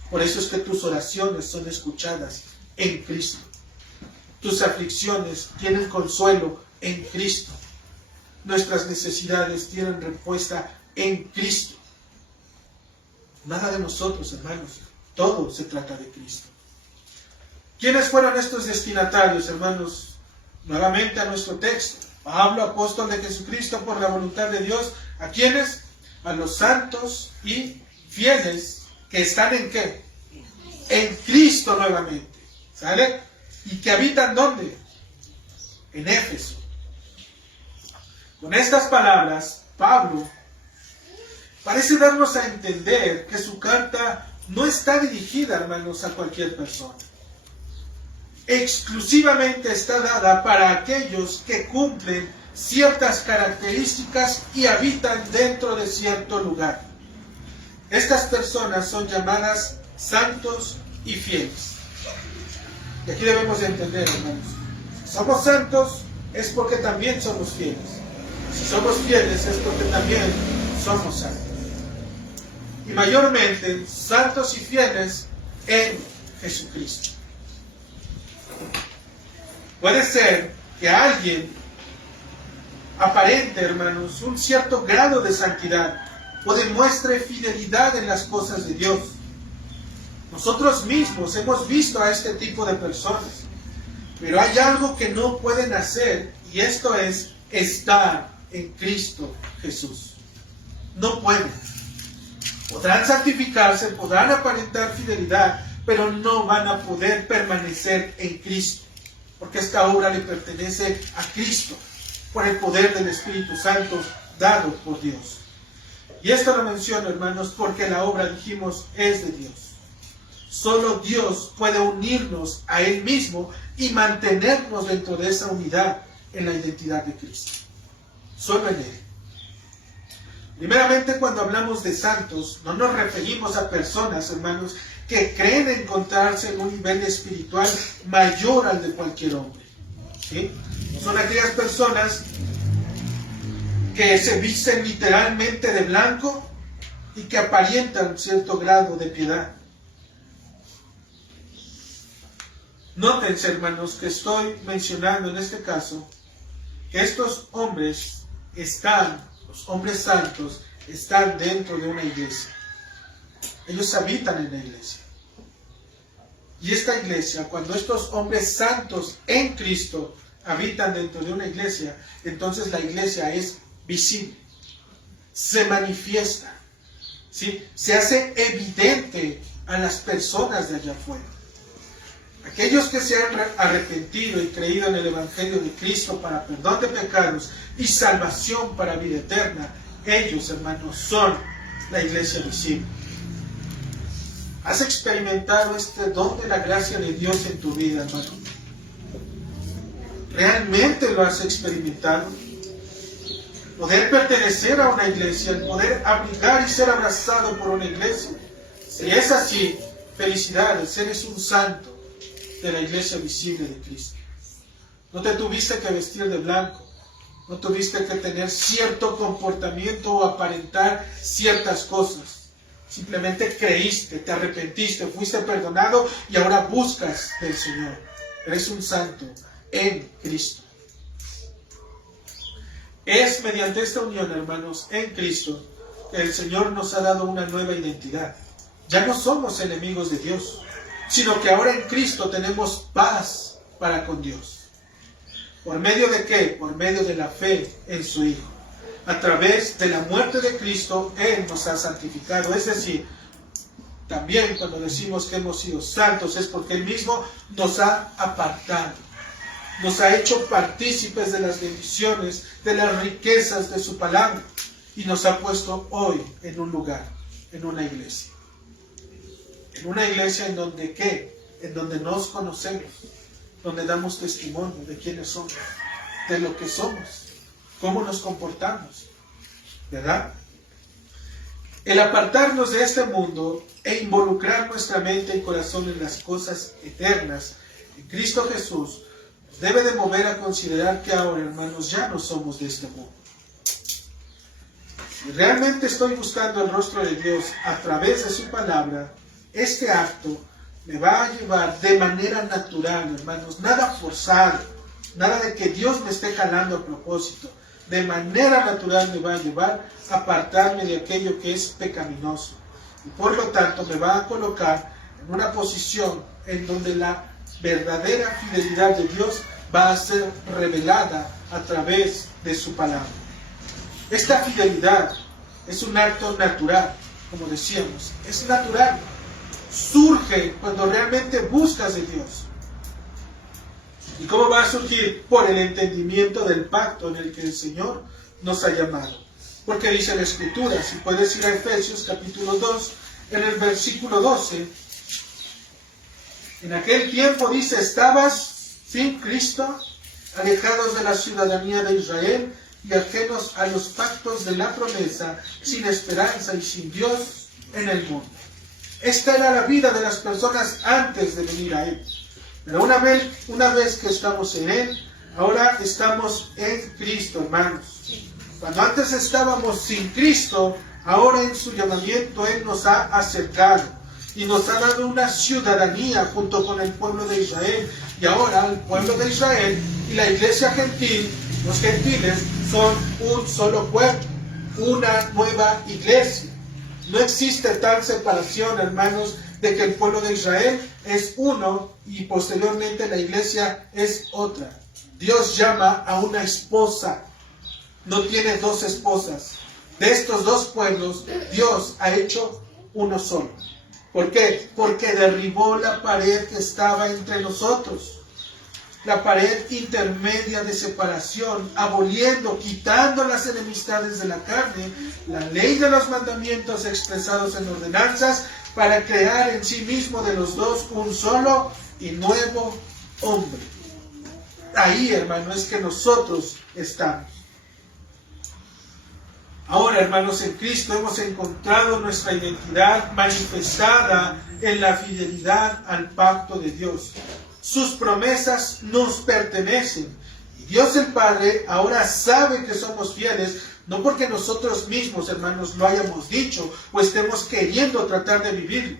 Por eso es que tus oraciones son escuchadas en Cristo. Tus aflicciones tienen consuelo en Cristo. Nuestras necesidades tienen respuesta en Cristo. Nada de nosotros, hermanos. Todo se trata de Cristo. ¿Quiénes fueron estos destinatarios, hermanos? Nuevamente a nuestro texto. Pablo, apóstol de Jesucristo por la voluntad de Dios. ¿A quiénes? A los santos y fieles que están ¿en qué? En Cristo nuevamente. ¿Sale? ¿Y que habitan dónde? En Éfeso. Con estas palabras, Pablo parece darnos a entender que su carta no está dirigida, hermanos, a cualquier persona. Exclusivamente está dada para aquellos que cumplen ciertas características y habitan dentro de cierto lugar. Estas personas son llamadas santos y fieles. Y aquí debemos de entender, hermanos, si somos santos es porque también somos fieles. Si somos fieles es porque también somos santos. Y mayormente santos y fieles en Jesucristo. Puede ser que alguien aparente, hermanos, un cierto grado de santidad o demuestre fidelidad en las cosas de Dios. Nosotros mismos hemos visto a este tipo de personas, pero hay algo que no pueden hacer, y esto es estar en Cristo Jesús. No pueden. Podrán santificarse, podrán aparentar fidelidad, pero no van a poder permanecer en Cristo, porque esta obra le pertenece a Cristo, por el poder del Espíritu Santo dado por Dios. Y esto lo menciono, hermanos, porque la obra, dijimos, es de Dios. Solo Dios puede unirnos a Él mismo y mantenernos dentro de esa unidad en la identidad de Cristo. Solo en Él. Primeramente, cuando hablamos de santos, no nos referimos a personas, hermanos, que creen encontrarse en un nivel espiritual mayor al de cualquier hombre. ¿Sí? Son aquellas personas que se visten literalmente de blanco y que aparentan cierto grado de piedad. Nótense, hermanos, que estoy mencionando en este caso que estos hombres los hombres santos, están dentro de una iglesia. Ellos habitan en la iglesia. Y esta iglesia, cuando estos hombres santos en Cristo habitan dentro de una iglesia, entonces la iglesia es visible, se manifiesta, ¿sí? Se hace evidente a las personas de allá afuera. Aquellos que se han arrepentido y creído en el Evangelio de Cristo para perdón de pecados y salvación para vida eterna, ellos, hermanos, son la iglesia visible. ¿Has experimentado este don de la gracia de Dios en tu vida, hermano? ¿Realmente lo has experimentado? Poder pertenecer a una iglesia, el poder abrigar y ser abrazado por una iglesia. Si es así, felicidades, eres un santo de la iglesia visible de Cristo. No te tuviste que vestir de blanco, no tuviste que tener cierto comportamiento o aparentar ciertas cosas. Simplemente creíste, te arrepentiste, fuiste perdonado y ahora buscas del Señor. Eres un santo en Cristo. Es mediante esta unión, hermanos, en Cristo, que el Señor nos ha dado una nueva identidad. Ya no somos enemigos de Dios, sino que ahora en Cristo tenemos paz para con Dios. ¿Por medio de qué? Por medio de la fe en su Hijo. A través de la muerte de Cristo, Él nos ha santificado. Es decir, también cuando decimos que hemos sido santos, es porque Él mismo nos ha apartado. Nos ha hecho partícipes de las bendiciones, de las riquezas de su palabra. Y nos ha puesto hoy en un lugar, en una iglesia. En una iglesia en donde ¿qué? En donde nos conocemos, donde damos testimonio de quiénes somos, de lo que somos, cómo nos comportamos, ¿verdad? El apartarnos de este mundo e involucrar nuestra mente y corazón en las cosas eternas, en Cristo Jesús, nos debe de mover a considerar que ahora, hermanos, ya no somos de este mundo. Si realmente estoy buscando el rostro de Dios a través de su palabra, este acto me va a llevar de manera natural, hermanos, nada forzado, nada de que Dios me esté jalando a propósito. De manera natural me va a llevar a apartarme de aquello que es pecaminoso. Y por lo tanto me va a colocar en una posición en donde la verdadera fidelidad de Dios va a ser revelada a través de su palabra. Esta fidelidad es un acto natural, como decíamos, es natural. Surge cuando realmente buscas de Dios. ¿Y cómo va a surgir? Por el entendimiento del pacto en el que el Señor nos ha llamado. Porque dice la Escritura, si puedes ir a Efesios capítulo 2, en el versículo 12, en aquel tiempo dice, estabas sin Cristo, alejados de la ciudadanía de Israel y ajenos a los pactos de la promesa, sin esperanza y sin Dios en el mundo. Esta era la vida de las personas antes de venir a Él. Pero una vez que estamos en Él, ahora estamos en Cristo, hermanos. Cuando antes estábamos sin Cristo, ahora en su llamamiento Él nos ha acercado y nos ha dado una ciudadanía junto con el pueblo de Israel. Y ahora el pueblo de Israel y la iglesia gentil, los gentiles, son un solo pueblo, una nueva iglesia. No existe tal separación, hermanos, de que el pueblo de Israel es uno y posteriormente la iglesia es otra. Dios llama a una esposa, no tiene dos esposas. De estos dos pueblos, Dios ha hecho uno solo. ¿Por qué? Porque derribó la pared que estaba entre nosotros. La pared intermedia de separación, aboliendo, quitando las enemistades de la carne, la ley de los mandamientos expresados en ordenanzas, para crear en sí mismo de los dos un solo y nuevo hombre. Ahí, hermano, es que nosotros estamos. Ahora, hermanos, en Cristo hemos encontrado nuestra identidad manifestada en la fidelidad al pacto de Dios. Sus promesas nos pertenecen. Y Dios el Padre ahora sabe que somos fieles, no porque nosotros mismos, hermanos, lo hayamos dicho o estemos queriendo tratar de vivir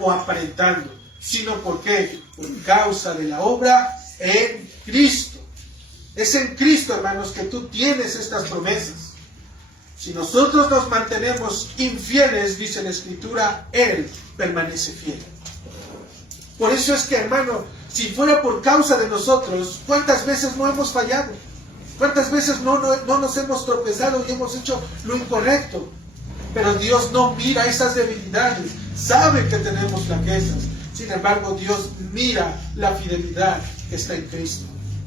o aparentando, sino porque por causa de la obra en Cristo. Es en Cristo, hermanos, que tú tienes estas promesas. Si nosotros nos mantenemos infieles, dice la Escritura, Él permanece fiel. Por eso es que, hermano, si fuera por causa de nosotros, ¿cuántas veces no hemos fallado? ¿Cuántas veces no nos hemos tropezado y hemos hecho lo incorrecto? Pero Dios no mira esas debilidades, sabe que tenemos flaquezas. Sin embargo, Dios mira la fidelidad que está en Cristo.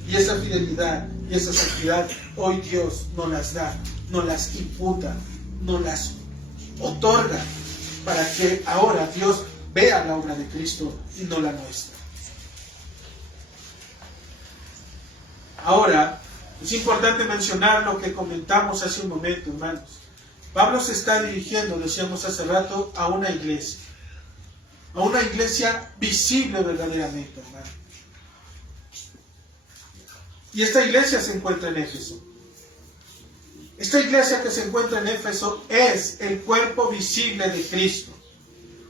Y esa fidelidad y esa santidad hoy Dios nos las da, nos las imputa, nos las otorga, para que ahora Dios vea la obra de Cristo y no la nuestra. Ahora, es importante mencionar lo que comentamos hace un momento, hermanos. Pablo se está dirigiendo, decíamos hace rato, a una iglesia visible verdaderamente, hermano. Y esta iglesia se encuentra en Éfeso. Esta iglesia que se encuentra en Éfeso es el cuerpo visible de Cristo,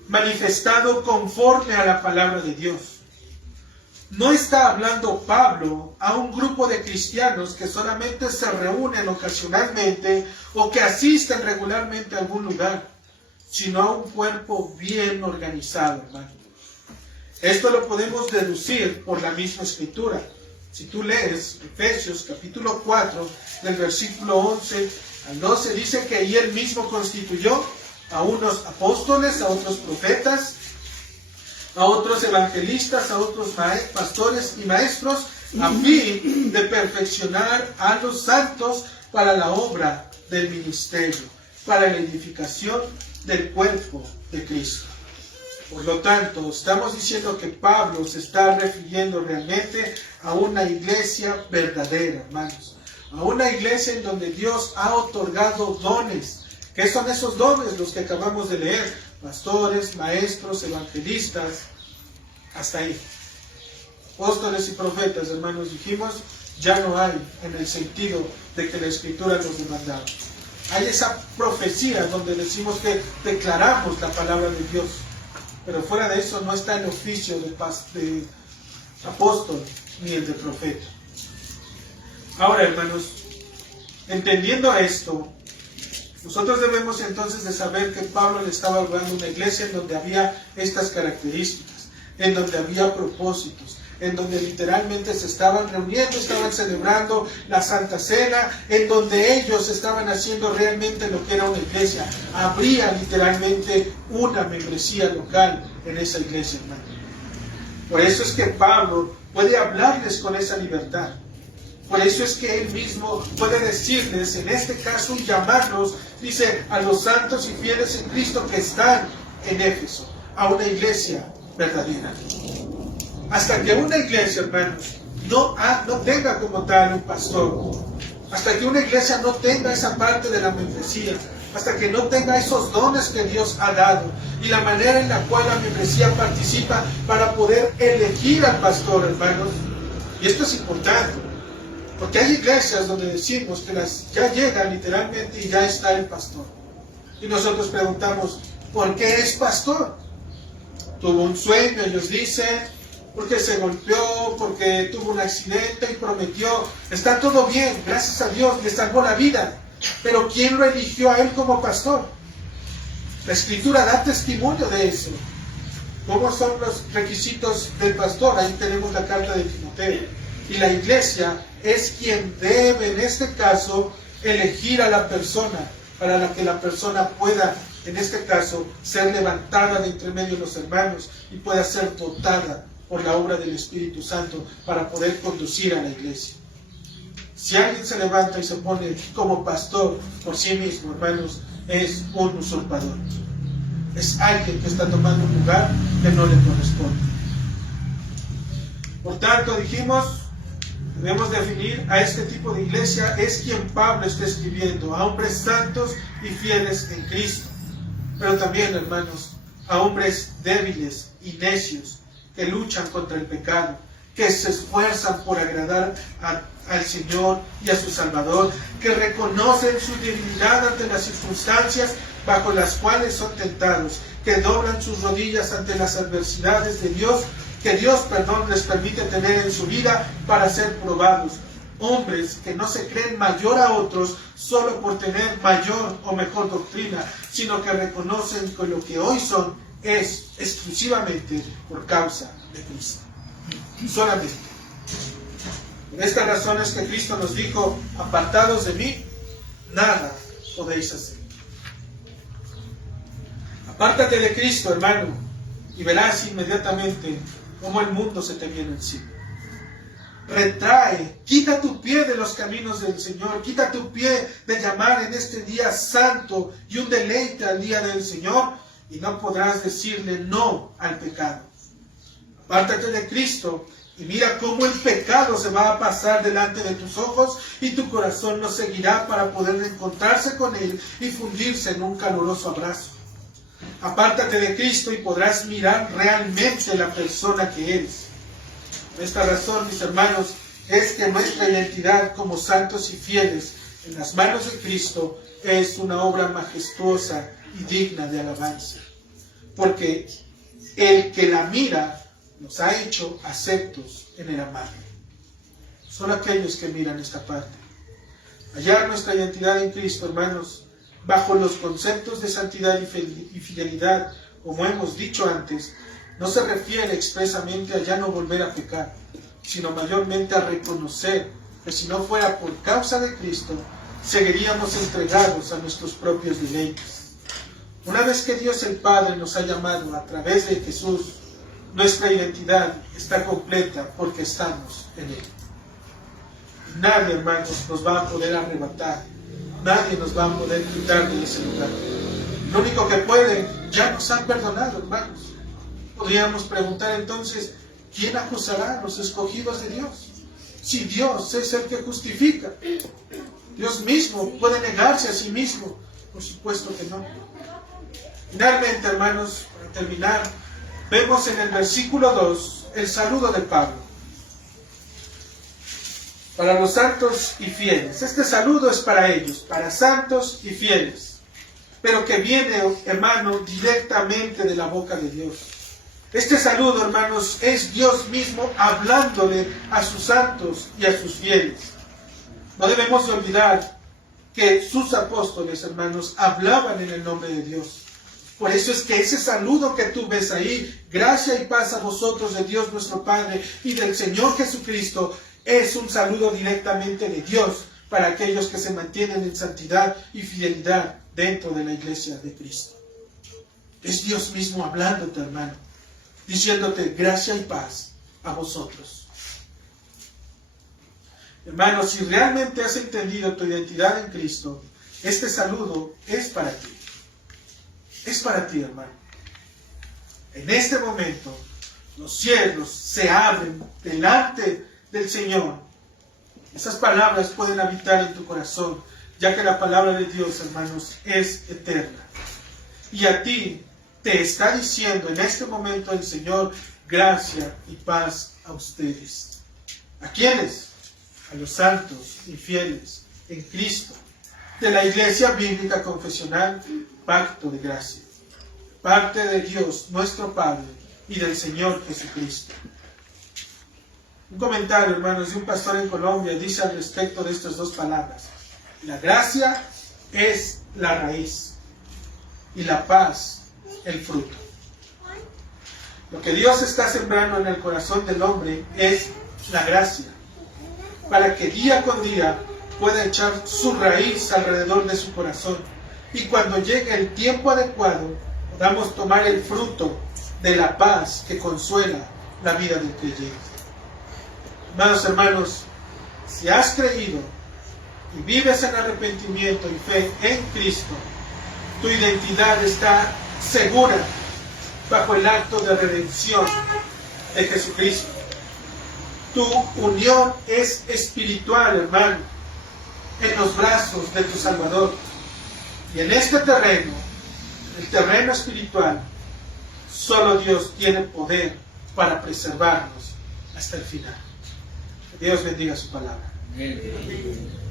manifestado conforme a la palabra de Dios. No está hablando Pablo a un grupo de cristianos que solamente se reúnen ocasionalmente o que asisten regularmente a algún lugar, sino a un cuerpo bien organizado, hermano. Esto lo podemos deducir por la misma Escritura. Si tú lees Efesios capítulo 4, del versículo 11 al 12, dice que y Él mismo constituyó a unos apóstoles, a otros profetas, a otros evangelistas, a otros pastores y maestros, a fin de perfeccionar a los santos para la obra del ministerio, para la edificación del cuerpo de Cristo. Por lo tanto, estamos diciendo que Pablo se está refiriendo realmente a una iglesia verdadera, hermanos. A una iglesia en donde Dios ha otorgado dones. ¿Qué son esos dones? Los que acabamos de leer. Pastores, maestros, evangelistas. Hasta ahí. Apóstoles y profetas, hermanos, dijimos, ya no hay en el sentido de que la Escritura nos demandaba. Hay esa profecía donde decimos que declaramos la palabra de Dios. Pero fuera de eso no está el oficio de apóstol ni el de profeta. Ahora, hermanos, entendiendo esto, nosotros debemos entonces de saber que Pablo le estaba hablando a una iglesia en donde había estas características, en donde había propósitos, en donde literalmente se estaban reuniendo, estaban celebrando la Santa Cena, en donde ellos estaban haciendo realmente lo que era una iglesia. Habría literalmente una membresía local en esa iglesia, hermano. Por eso es que Pablo puede hablarles con esa libertad. Por eso es que él mismo puede decirles, en este caso, llamarlos, dice, a los santos y fieles en Cristo que están en Éfeso, a una iglesia verdadera. Hasta que una iglesia, hermanos, no tenga como tal un pastor, hasta que una iglesia no tenga esa parte de la membresía, hasta que no tenga esos dones que Dios ha dado y la manera en la cual la membresía participa para poder elegir al pastor, hermanos. Y esto es importante, porque hay iglesias donde decimos que ya llegan literalmente y ya está el pastor. Y nosotros preguntamos, ¿por qué es pastor? Tuvo un sueño, ellos dicen, porque se golpeó, porque tuvo un accidente y prometió. Está todo bien, gracias a Dios, le salvó la vida. Pero ¿quién lo eligió a él como pastor? La Escritura da testimonio de eso. ¿Cómo son los requisitos del pastor? Ahí tenemos la carta de Timoteo. Y la iglesia es quien debe, en este caso, elegir a la persona para que la persona pueda en este caso, ser levantada de entre medio de los hermanos y pueda ser dotada por la obra del Espíritu Santo para poder conducir a la iglesia. Si alguien se levanta y se pone como pastor por sí mismo, hermanos, es un usurpador. Es alguien que está tomando un lugar que no le corresponde. Por tanto, dijimos, debemos definir a este tipo de iglesia, es quien Pablo está escribiendo, a hombres santos y fieles en Cristo. Pero también, hermanos, a hombres débiles y necios que luchan contra el pecado, que se esfuerzan por agradar al Señor y a su Salvador, que reconocen su debilidad ante las circunstancias bajo las cuales son tentados, que doblan sus rodillas ante las adversidades de Dios, que Dios, les permite tener en su vida para ser probados. Hombres que no se creen mayor a otros solo por tener mayor o mejor doctrina, sino que reconocen que lo que hoy son es exclusivamente por causa de Cristo. Solamente. Por esta razón es que Cristo nos dijo, apartados de mí, nada podéis hacer. Apártate de Cristo, hermano, y verás inmediatamente cómo el mundo se te viene encima. Retrae, quita tu pie de los caminos del Señor, quita tu pie de llamar en este día santo y un deleite al día del Señor, y no podrás decirle no al pecado. Apártate de Cristo y mira cómo el pecado se va a pasar delante de tus ojos y tu corazón lo seguirá para poder encontrarse con Él y fundirse en un caluroso abrazo. Apártate de Cristo y podrás mirar realmente la persona que eres. Por esta razón, mis hermanos, es que nuestra identidad como santos y fieles en las manos de Cristo es una obra majestuosa y digna de alabanza. Porque el que la mira nos ha hecho aceptos en el amarle. Son aquellos que miran esta parte. Hallar nuestra identidad en Cristo, hermanos, bajo los conceptos de santidad y fidelidad, como hemos dicho antes, no se refiere expresamente a ya no volver a pecar, sino mayormente a reconocer que si no fuera por causa de Cristo, seguiríamos entregados a nuestros propios deleites. Una vez que Dios el Padre nos ha llamado a través de Jesús, nuestra identidad está completa porque estamos en Él. Nadie, hermanos, nos va a poder arrebatar. Nadie nos va a poder quitar de ese lugar. Lo único que puede, ya nos han perdonado, hermanos. Podríamos preguntar entonces, ¿quién acusará a los escogidos de Dios? Si Dios es el que justifica. Dios mismo puede negarse a sí mismo. Por supuesto que no. Finalmente, hermanos, para terminar, vemos en el versículo 2 el saludo de Pablo. Para los santos y fieles. Este saludo es para ellos, para santos y fieles. Pero que viene, hermano, directamente de la boca de Dios. Este saludo, hermanos, es Dios mismo hablándole a sus santos y a sus fieles. No debemos olvidar que sus apóstoles, hermanos, hablaban en el nombre de Dios. Por eso es que ese saludo que tú ves ahí, gracia y paz a vosotros de Dios nuestro Padre y del Señor Jesucristo, es un saludo directamente de Dios para aquellos que se mantienen en santidad y fidelidad dentro de la iglesia de Cristo. Es Dios mismo hablándote, hermano, diciéndote gracia y paz a vosotros. Hermano, si realmente has entendido tu identidad en Cristo, este saludo es para ti. Es para ti, hermano. En este momento, los cielos se abren delante del Señor. Esas palabras pueden habitar en tu corazón, ya que la palabra de Dios, hermanos, es eterna. Y a ti te está diciendo en este momento el Señor, gracia y paz a ustedes. ¿A quiénes? A los santos y fieles en Cristo, de la Iglesia Bíblica Confesional Pacto de Gracia, parte de Dios nuestro Padre y del Señor Jesucristo. Un comentario, hermanos, de un pastor en Colombia dice al respecto de estas dos palabras: la gracia es la raíz y la paz el fruto. Lo que Dios está sembrando en el corazón del hombre es la gracia, para que día con día pueda echar su raíz alrededor de su corazón y cuando llegue el tiempo adecuado podamos tomar el fruto de la paz que consuela la vida del creyente. Amados hermanos, si has creído y vives en arrepentimiento y fe en Cristo, tu identidad está segura bajo el acto de redención de Jesucristo. Tu unión es espiritual, hermano, en los brazos de tu Salvador. Y en este terreno, el terreno espiritual, solo Dios tiene poder para preservarnos hasta el final. Que Dios bendiga su palabra. Amén.